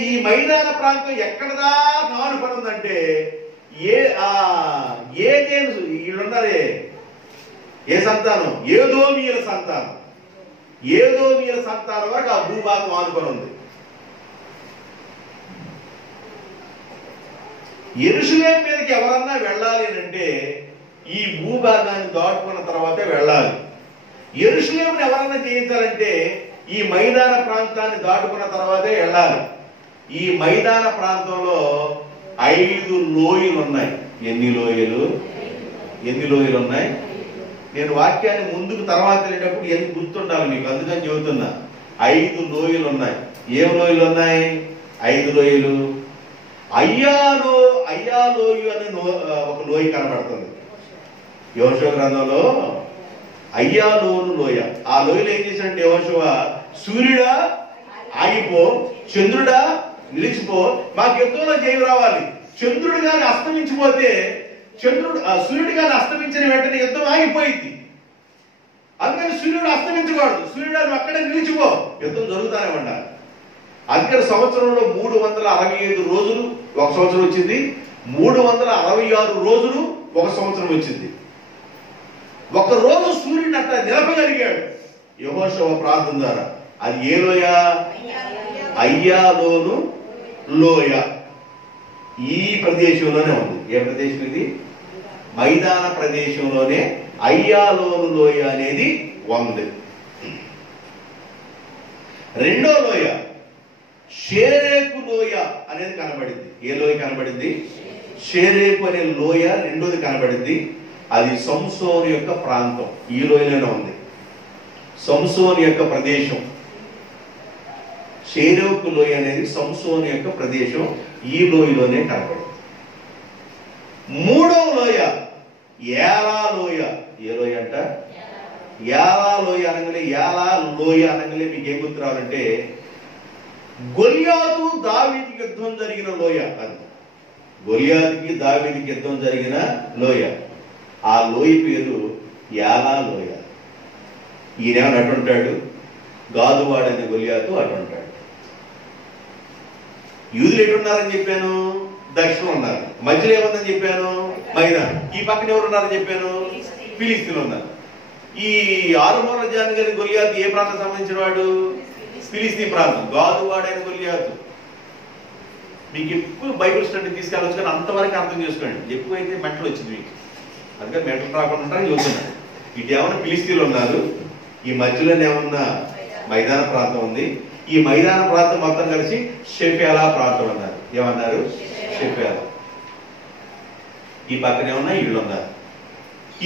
ఈ మైదాన ప్రాంతం ఎక్కడ దాకా ఆనుకొని ఉందంటే వీళ్ళున్నారే, ఏ సంతానం? ఏదోమీయుల సంతానం. ఏదోమీయుల సంతానం వరకు ఆ భూభాగం ఆనుకొని ఉంది. యెరూషలేము మీదకి ఎవరన్నా వెళ్ళాలి అంటే ఈ భూభాగాన్ని దాటుకున్న తర్వాతే వెళ్ళాలి. యెరూషలేమును ఎవరన్నా జయించాలంటే ఈ మైదాన ప్రాంతాన్ని దాటుకున్న తర్వాతే వెళ్ళాలి. ఈ మైదాన ప్రాంతంలో 5 లోయలు ఉన్నాయి. ఎన్ని లోయలు? ఉన్నాయి? నేను వాక్యాన్ని ముందుకు తర్వాత వెళ్ళేటప్పుడు ఎందుకు గుర్తుండాలి మీకు, అందుకని చెబుతున్నా. 5 లోయలు ఉన్నాయి. ఏం లోయలు ఉన్నాయి? 5 లోయలు. అయ్యా లోయ అనే ఒక లోయ కనబడుతుంది యెహోషువ గ్రంథంలో. అయ్యాలోను లోయ. ఆ లోయలో ఏం చేశాడంటే యెహోషువ, సూర్యుడా ఆగిపో, చంద్రుడా నిలిచిపో, మాకు యుద్ధంలో జయం రావాలి. చంద్రుడు గాని అస్తమించిపోతే, సూర్యుడు గాని అస్తమించిన వెంటనే యుద్ధం ఆగిపోయింది. అందుకని సూర్యుడు అస్తమించకూడదు. సూర్యుడు అక్కడే నిలిచిపో, యుద్ధం జరుగుతానే ఉండాలి. అందుకని సంవత్సరంలో 365 రోజులు ఒక సంవత్సరం వచ్చింది. 366 రోజులు ఒక సంవత్సరం వచ్చింది. ఒక రోజు సూర్యుడు అట్లా నిలపగలిగాడు యెహోషువ ప్రార్థన ద్వారా. అది ఏ లోయ? అయ్యాలోను లోయ. ఈ ప్రదేశంలోనే ఉంది. ఏ ప్రదేశం ఇది? మైదాన ప్రదేశంలోనే అయ్యాలోను లోయ అనేది ఉంది. రెండో లోయ షేరేకు లోయ అనేది కనబడింది. ఏ లోయ కనబడింది? షేరేకు అనే లోయ రెండోది కనబడింది. అది సంసోను యొక్క ప్రాంతం. ఈ లోయలోనే ఉంది. సంసోను యొక్క ప్రదేశం. షేరేకు లోయ అనేది సంసోను యొక్క ప్రదేశం. ఈ లోయలోనే కనబడింది. మూడవ లోయ ఏలా లోయ. ఏ లోయ అంట? యాలా లోయ అనగానే, యాలా లోయ అనగానే మీకు ఏం గుర్తు రావాలంటే గొలియాతు దావీదుకి యుద్ధం జరిగిన లోయ అది. గొలియాతుకి దావీదుకి యుద్ధం జరిగిన లోయ. ఆ లోయ పేరు యాలా లోయ. ఈయనేమని అటుంటాడు, గాదువాడని గొలియాతు అటుంటాడు. యూదులు ఎటున్నారని చెప్పాను, దక్షిణం ఉన్నారు. మధ్యలో ఏముందని చెప్పాను, మైదానం. ఈ పక్కన ఎవరు ఉన్నారని చెప్పాను, ఫిలిస్తీన్లు ఉన్నారు. ఈ ఆరుమూల జాన్ గారి గొలియాతు ఏ ప్రాంతం సంబంధించిన వాడు, ఫిలిస్తీ ప్రాంతం. గాదువాడైన గొలియాతు. మీకు ఎక్కువ బైబిల్ స్టడీ తీసుకెళ్ళవచ్చు, కానీ అంతవరకు అర్థం చేసుకోండి. ఎక్కువైతే మెంటలు వచ్చింది మీకు, అందుకని మెంటలు రాకుండా ఉంటారని చూస్తున్నాను. ఇటు ఏమన్నా ఫిలిస్తీన్లు ఉన్నారు, ఈ మధ్యలోనే ఏమన్నా మైదాన ప్రాంతం ఉంది. ఈ మైదాన ప్రాంతం మొత్తం కలిసి షెఫేలా ప్రాంతం అన్నారు. ఏమన్నారు, షెఫేలా. ఈ పక్కన ఏమన్నా ఇళ్ళు ఉన్నారు.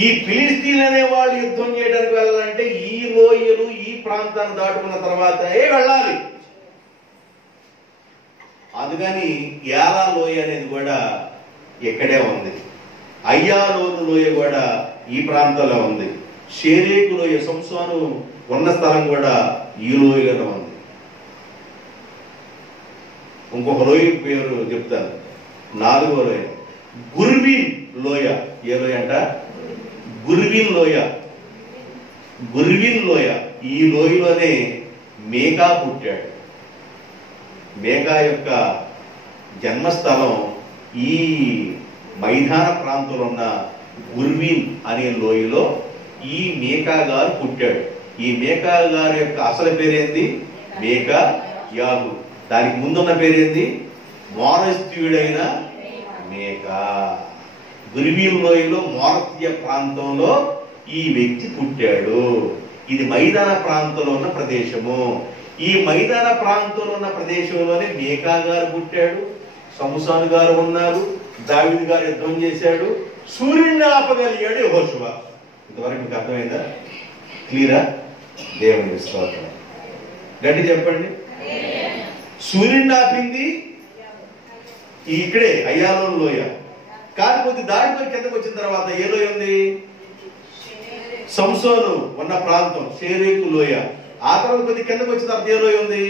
ఈ ఫిలిస్తీన్లు అనే వాళ్ళు యుద్ధం చేయడానికి వెళ్ళాలంటే ఈ లోయలు ఈ ప్రాంతాన్ని దాటుకున్న తర్వాతే వెళ్ళాలి. అందుకని యాలా లోయ అనేది కూడా ఇక్కడే ఉంది. అయ్యాలోను లోయ కూడా ఈ ప్రాంతంలో ఉంది. షేరేకు లోయ, సంసోను ఉన్న స్థలం కూడా ఈ లోయలోనే ఉంది. ఇంకొక లోయ పేరు చెప్తాను, 4వ లోయ గుర్వీన్ లోయ. ఏ లోయ అంట, గుర్వీన్ లోయ. గుర్వీన్ లోయ. ఈ లోయలోనే మేకా పుట్టాడు. మేకా యొక్క జన్మస్థలం ఈ మైదాన ప్రాంతంలో ఉన్న గుర్వీన్ అనే లోయలో ఈ మేకా గారు పుట్టాడు. ఈ మేకా గారి యొక్క అసలు పేరేంది, మేకా యాగు. దానికి ముందున్న పేరేంది, మోనస్తీయుడైన మేకా. గుర్వీన్ లోయలో మోనస్తీయ ప్రాంతంలో ఈ వ్యక్తి పుట్టాడు. ఇది మైదాన ప్రాంతంలో ఉన్న ప్రదేశము. ఈ మైదాన ప్రాంతంలో ఉన్న ప్రదేశంలోనే మేకా గారు పుట్టాడు. సంసోను గారు ఉన్నారు. దావీదు గారు యుద్ధం చేశాడు. సూర్యుడిని ఆపగలిగాడు యెహోషువ. ఇంతవరకు మీకు అర్థమైందా, క్లియరా? దేవుని స్తోత్రం. గట్టి చెప్పండి. సూర్యుడిని ఆపింది ఇక్కడే అయ్యాలోను లోయ. కాకపోతే దాడిపోయి కిందకు వచ్చిన తర్వాత ఏ లోయ ఉంది, సంసోను ఉన్న ప్రాంతం షేరేకు లోయ. ఆ తర్వాత కొద్ది కిందకు వచ్చిన తర్వాత ఏ లోయ ఉంది,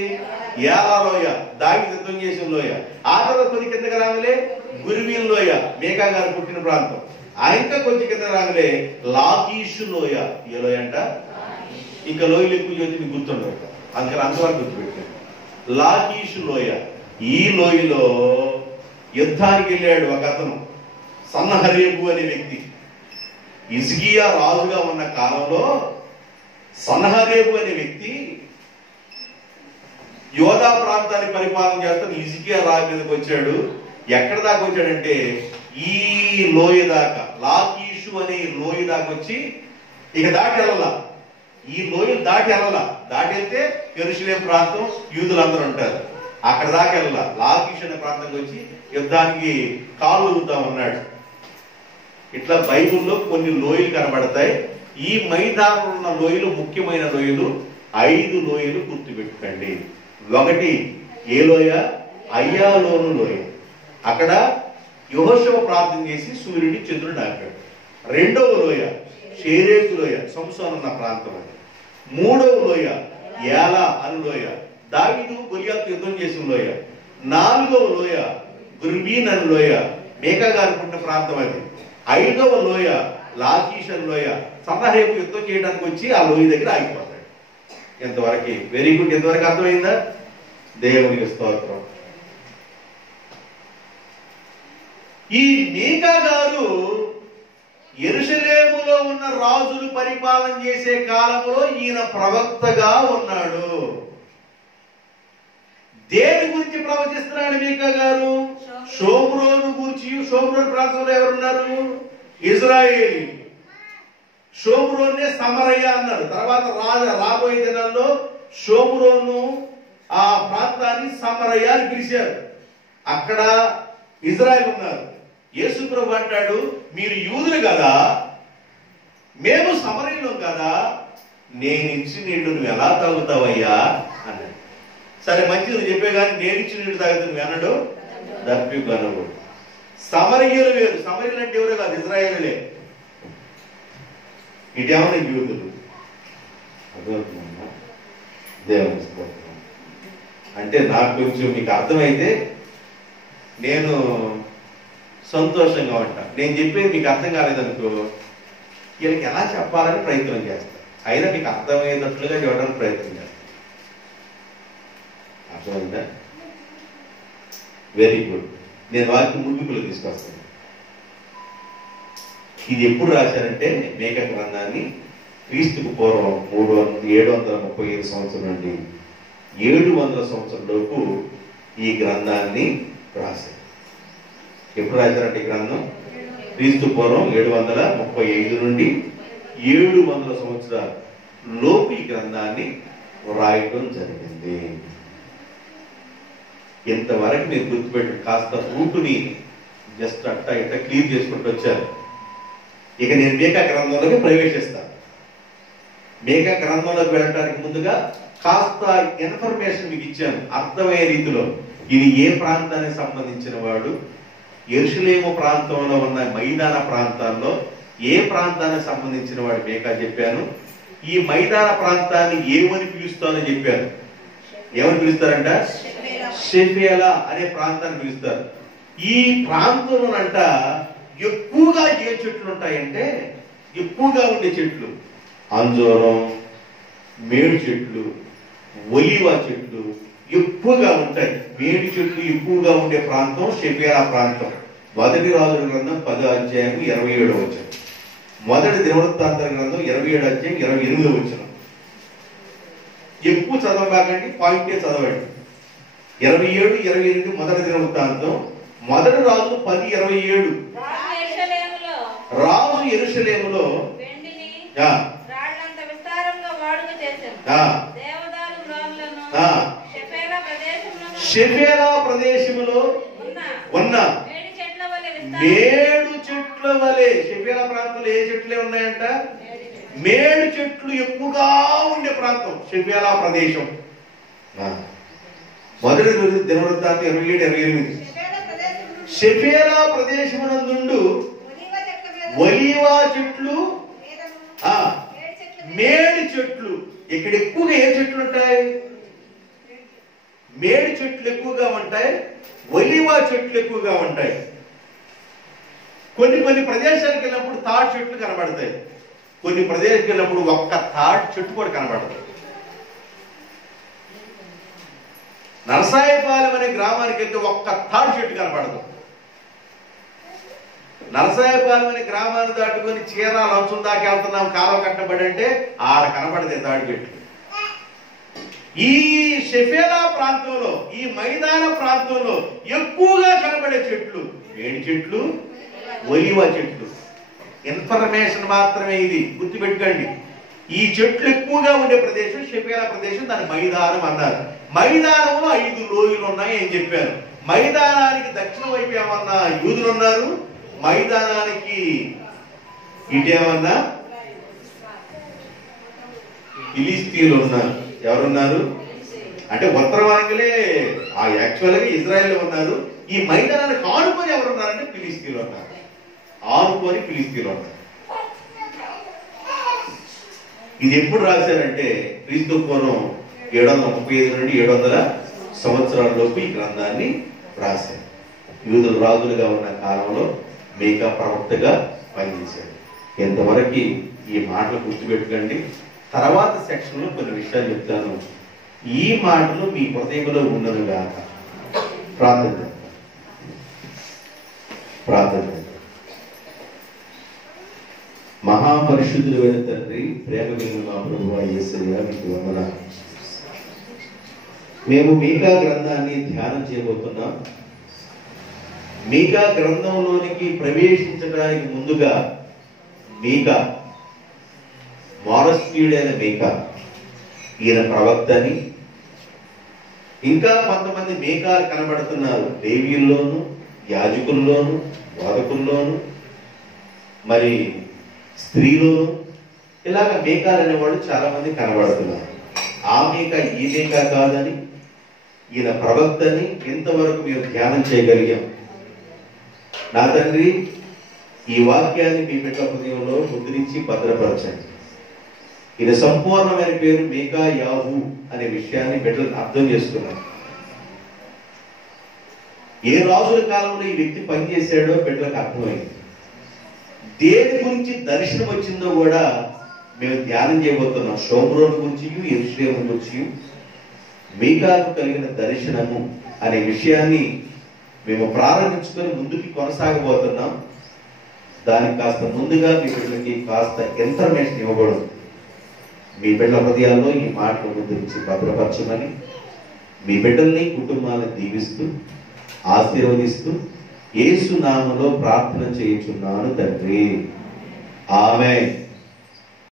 యాలా లోయ, దావీదు యుద్ధం చేసిన లోయ. ఆ తర్వాత కొద్ది కిందకి రాగలే గుర్వీన్ లోయ, మేకా గారు పుట్టిన ప్రాంతం. ఇంకా కొంచెం కింద రాగలే లాకీషు లోయ. ఏ లోయ అంట, ఇంకా లోయలు ఎక్కువ జ్యోతి మీకు గుర్తుండవు, అందుకని అంతవరకు గుర్తుపెట్టాను. లాకీషు లోయ. ఈ లోయలో యుద్ధానికి వెళ్ళాడు ఒక అతను, సన్నహరేబు అనే వ్యక్తి. హిజ్కియా రాజుగా ఉన్న కాలంలో సన్నహరేబు అనే వ్యక్తి యోధా ప్రాంతాన్ని పరిపాలన చేస్తాను. హిజ్కియా రాజు మీదకి వచ్చాడు. ఎక్కడ దాకా వచ్చాడంటే ఈ లోయ దాకా, లాకీషు అనే లోయ దాకా వచ్చి ఇక దాటి వెళ్ళాల. ఈ లోయలు దాటి వెళ్ళాల. దాటి వెళ్తే యెరూషలేం ప్రాంతం, యూదులందరూ ఉంటారు. అక్కడ దాకా వెళ్ళాల. లాకీషు అనే ప్రాంతానికి వచ్చి యుద్ధానికి కాలు ఊగుతా ఉన్నాడు. ఇట్లా బైబిల్లో కొన్ని లోయలు కనబడతాయి. ఈ మైదానంలో ఉన్న లోయలు ముఖ్యమైన లోయలు 5 లోయలు గుర్తుపెట్టుకోండి. ఒకటి ఏ లోయ, అయ్యాలోను లోయ. అక్కడ యెహోషువ ప్రార్థన చేసి సూర్యుడి చంద్రుడు ఆపాడు. 2వ లోయ షేరేకు లోయ, సంసోను ఉన్న ప్రాంతం అది. 3వ లోయ యాలా అను లోయ, దావీదు గొలియాతు యుద్ధం చేసిన లోయ. 4వ లోయ గుర్వీన్ అను లోయ, మేకా గారు పుట్టిన ప్రాంతం అది. 5వ లోయ లాకీష్ అను లోయ, సన్నహరేబు యుద్ధం చేయడానికి వచ్చి ఆ లోయ దగ్గర ఆగిపోతాడు. ఎంతవరకు వెరీ గుడ్. ఎంతవరకు అర్థమైందా? దేవునికి స్తోత్రం. ఈ మేకా గారు యెరూషలేములో ఉన్న రాజులు పరిపాలన చేసే కాలంలో ఈయన ప్రవక్తగా ఉన్నాడు. దేని గురించి ప్రవచిస్తున్నాడు మేకా గారు? షోమ్రోను గురించి. షోమ్రోను ప్రాంతంలో ఎవరున్నారు? ఇజ్రాయేలీ. షోమ్రోన్నే సమరయ్య అన్నాడు. తర్వాత రాబోయే దినాల్లో షోమ్రోను ఆ ప్రాంతాన్ని సమరయ్య అని పిలిచారు. అక్కడ ఇజ్రాయెల్ ఉన్నారు. యేసు ప్రభు అంటాడు, మీరు యూదులు కదా, మేము సమరయులం కదా, నేను ఇచ్చిన నీళ్లు నువ్వు ఎలా తాగుతావయ్యా అన్నాడు. సరే మంచిది నువ్వు చెప్పే కానీ నేను ఇచ్చిన నీళ్లు తాగుతా నువ్వు అన్నాడు. దర్పికనుడు. సమరయులు వేరు. సమరయులు అంటే ఎవరు కాదు, ఇజ్రాయేలులే. ఇటేమన్నా యూదులు. అర్థమవుతుందమ్మా? దేవుని స్తోత్రం. అంటే నాకు కొంచెం మీకు అర్థమైతే నేను సంతోషంగా ఉంటాను. నేను చెప్పేది మీకు అర్థం కాలేదనుకో, వీళ్ళకి ఎలా చెప్పాలని ప్రయత్నం చేస్తాను. అయినా మీకు అర్థమయ్యేటట్లుగా చెప్పడానికి ప్రయత్నం చేస్తాను. అర్థమైందా? Very good. నేను వారికి ముగింపులు తీసుకొస్తాను. ఇది ఎప్పుడు రాశారంటే మేక గ్రంథాన్ని క్రీస్తుకు పూర్వం 735 సంవత్సరం నుండి 700 సంవత్సరంలోపు ఈ గ్రంథాన్ని రాశారు. ఎప్పుడు రాశారంటే ఈ గ్రంథం క్రీస్తు పూర్వం 735 నుండి 700 సంవత్సరాల లోపు ఈ గ్రంథాన్ని రాయటం జరిగింది. ఇంతవరకు మీరు గుర్తుపెట్టి కాస్త రూటుని జస్ట్ అట్టా ఇట్లా క్లియర్ చేసుకుంటూ వచ్చారు. ఇక నేను మేకా గ్రంథంలోకి ప్రవేశిస్తాను. మేకా గ్రంథంలోకి వెళ్ళడానికి ముందుగా కాస్త ఇన్ఫర్మేషన్ మీకు ఇచ్చాను అర్థమయ్యే రీతిలో. ఇది ఏ ప్రాంతానికి సంబంధించిన వాడు, యెరూషలేము ప్రాంతంలో ఉన్న మైదాన ప్రాంతాల్లో ఏ ప్రాంతానికి సంబంధించిన వాడు మేకా చెప్పాను. ఈ మైదాన ప్రాంతాన్ని ఏమని పిలుస్తానో చెప్పాను. ఏమని పిలుస్తారంట? షెఫేలా అనే ప్రాంతాన్ని పిలుస్తారు. ఈ ప్రాంతంలోనంట ఎక్కువగా ఏ చెట్లు ఉంటాయంటే, ఎక్కువగా ఉండే చెట్లు అంజూరం, మేడు చెట్లు, ఒలివ చెట్లు ఎక్కువగా ఉంటాయి. మేడి చెట్లు ఎక్కువగా ఉండే ప్రాంతం షెఫేలా ప్రాంతం. మొదటి రాజుల గ్రంథం 10వ అధ్యాయం 27వ వచనం, మొదటి దినవృత్తాంతాల గ్రంథం 27వ అధ్యాయం 28వ వచనం. ఎక్కువ చదవబాకండి, పాయింటే చదవండి. 27, 28 మొదటి దినవృత్తాంతం, మొదటి రాజు 10:27. రాజు యెరూషలేములో షెఫేలా ప్రదేశములో ఉన్న మేడు చెట్ల వలె. షెఫేలా ప్రాంతంలో ఏ చెట్లే ఉన్నాయంట? మేడు చెట్లు ఎక్కువగా ఉండే ప్రాంతం షెఫేలా ప్రదేశం. మొదటి దినవృత్తాంతం 27, 28. షెఫేలా ప్రదేశమునందు ఒలీవ చెట్లు, మేడి చెట్లు. ఇక్కడ ఎక్కువగా ఏ చెట్లు ఉంటాయి? మేడి చెట్లు ఎక్కువగా ఉంటాయి, ఒలీవ చెట్లు ఎక్కువగా ఉంటాయి. కొన్ని ప్రదేశాలకు వెళ్ళినప్పుడు తాటి చెట్లు కనబడతాయి. కొన్ని ప్రదేశాలకు వెళ్ళినప్పుడు ఒక్క తాటి చెట్టు కూడా కనబడతాయి. నరసాయపాలెం అనే గ్రామానికి వెళ్తే ఒక్క తాటి చెట్టు కనబడదు. నరసాయపాలెం అనే గ్రామాన్ని దాటుకొని చీరాల అంచుల దాకా వెళ్తున్నాం, కాలువ కట్టబడి అంటే ఆడ కనబడితే తాటి చెట్లు. ఈ షెఫేలా ప్రాంతంలో, ఈ మైదాన ప్రాంతంలో ఎక్కువగా కనబడే చెట్లు మేడి చెట్లు, ఒలీవ చెట్లు. ఇన్ఫర్మేషన్ మాత్రమే, ఇది గుర్తుపెట్టుకోండి. ఈ చెట్లు ఎక్కువగా ఉండే ప్రదేశం షెఫేలా ప్రదేశం, దాని మైదానం అన్నారు. మైదానంలో 5 లోయలు ఉన్నాయి అని చెప్పాను. మైదానానికి దక్షిణ వైపు ఏమన్నా యూదులు ఉన్నారు, మైదానానికి ఇటేమన్నా ఫిలిస్తీన్లు ఉన్నారు. ఎవరున్నారు అంటే ఉత్తరవాంగలే యాక్చువల్గా ఇజ్రాయెల్ ఉన్నారు. ఈ మైదానానికి ఆనుకొని ఎవరున్నారంటే ఫిలిస్తీన్లు ఉన్నారు. ఆనుకొని ఫిలిస్తీన్లు ఉన్నారు. ఇది ఎప్పుడు రాశారంటే క్రీస్తు పూర్వం 735 నుండి 700 సంవత్సరాలలోపు ఈ గ్రంథాన్ని రాశారు. యూదులు రాజులుగా ఉన్న కాలంలో మేకా ప్రవక్తగా పనిచేశాడు. ఎంతవరకు ఈ మాటలు గుర్తుపెట్టుకోండి. తర్వాత సెక్షన్లో కొన్ని విషయాలు చెప్తాను. ఈ మాటలు మీ హృదయంలో ఉన్నదిగా ప్రార్థన. మహాపరిశుద్ధుడైన తండ్రి, ప్రేమ కలిగిన మా ప్రభువా యేసయ్యా, మీకు వందనాలు. మేము మీకా గ్రంథాన్ని ధ్యానం చేయబోతున్నాం. మీకా గ్రంథంలోనికి ప్రవేశించడానికి ముందుగా మీకా, మానస్వీయుడైన మీకా, ఈయన ప్రవక్తని, ఇంకా కొంతమంది మీకాలు కనబడుతున్నారు. లేవీయుల్లోను, యాజకుల్లోను, బోధకుల్లోను, మరి స్త్రీలోను, ఇలాగ మీకాలు అనేవాళ్ళు చాలా మంది కనబడుతున్నారు. ఆ మీకా ఈ మీకా కాదని, ఈయన ప్రవక్తని ఇంతవరకు మేము ధ్యానం చేయగలిగాం. నా తండ్రి, ఈ వాక్యాన్ని మీ బిడ్డ హృదయంలో ముద్రించి భద్రపరచండి. ఈయన సంపూర్ణమైన పేరు మీకా యాహూ అనే విషయాన్ని బిడ్డలు అర్థం చేసుకున్నారు. ఏ రాజుల కాలంలో ఈ వ్యక్తి పనిచేశాడో బిడ్డలకు అర్థమైంది. దేని గురించి దర్శనం వచ్చిందో కూడా మేము ధ్యానం చేయబోతున్నాం. షోమ్రోను గురించి, యెరూషలేము గురించి, మీకాకు కలిగిన దర్శనము అనే విషయాన్ని మేము ప్రారంభించుకొని ముందుకి కొనసాగబోతున్నాం. దానికి కాస్త ముందుగా మీ బిడ్డలకి కాస్త ఇన్ఫర్మేషన్ ఇవ్వబడు. మీ బిడ్డల హృదయాల్లో ఈ మాటలు ముందుంచి భద్రపరచమని మీ బిడ్డల్ని, కుటుంబాలను దీవిస్తూ ఆశీర్వదిస్తూ యేసు నామములో ప్రార్థన చేయుచున్నాను తండ్రి. ఆమేన్.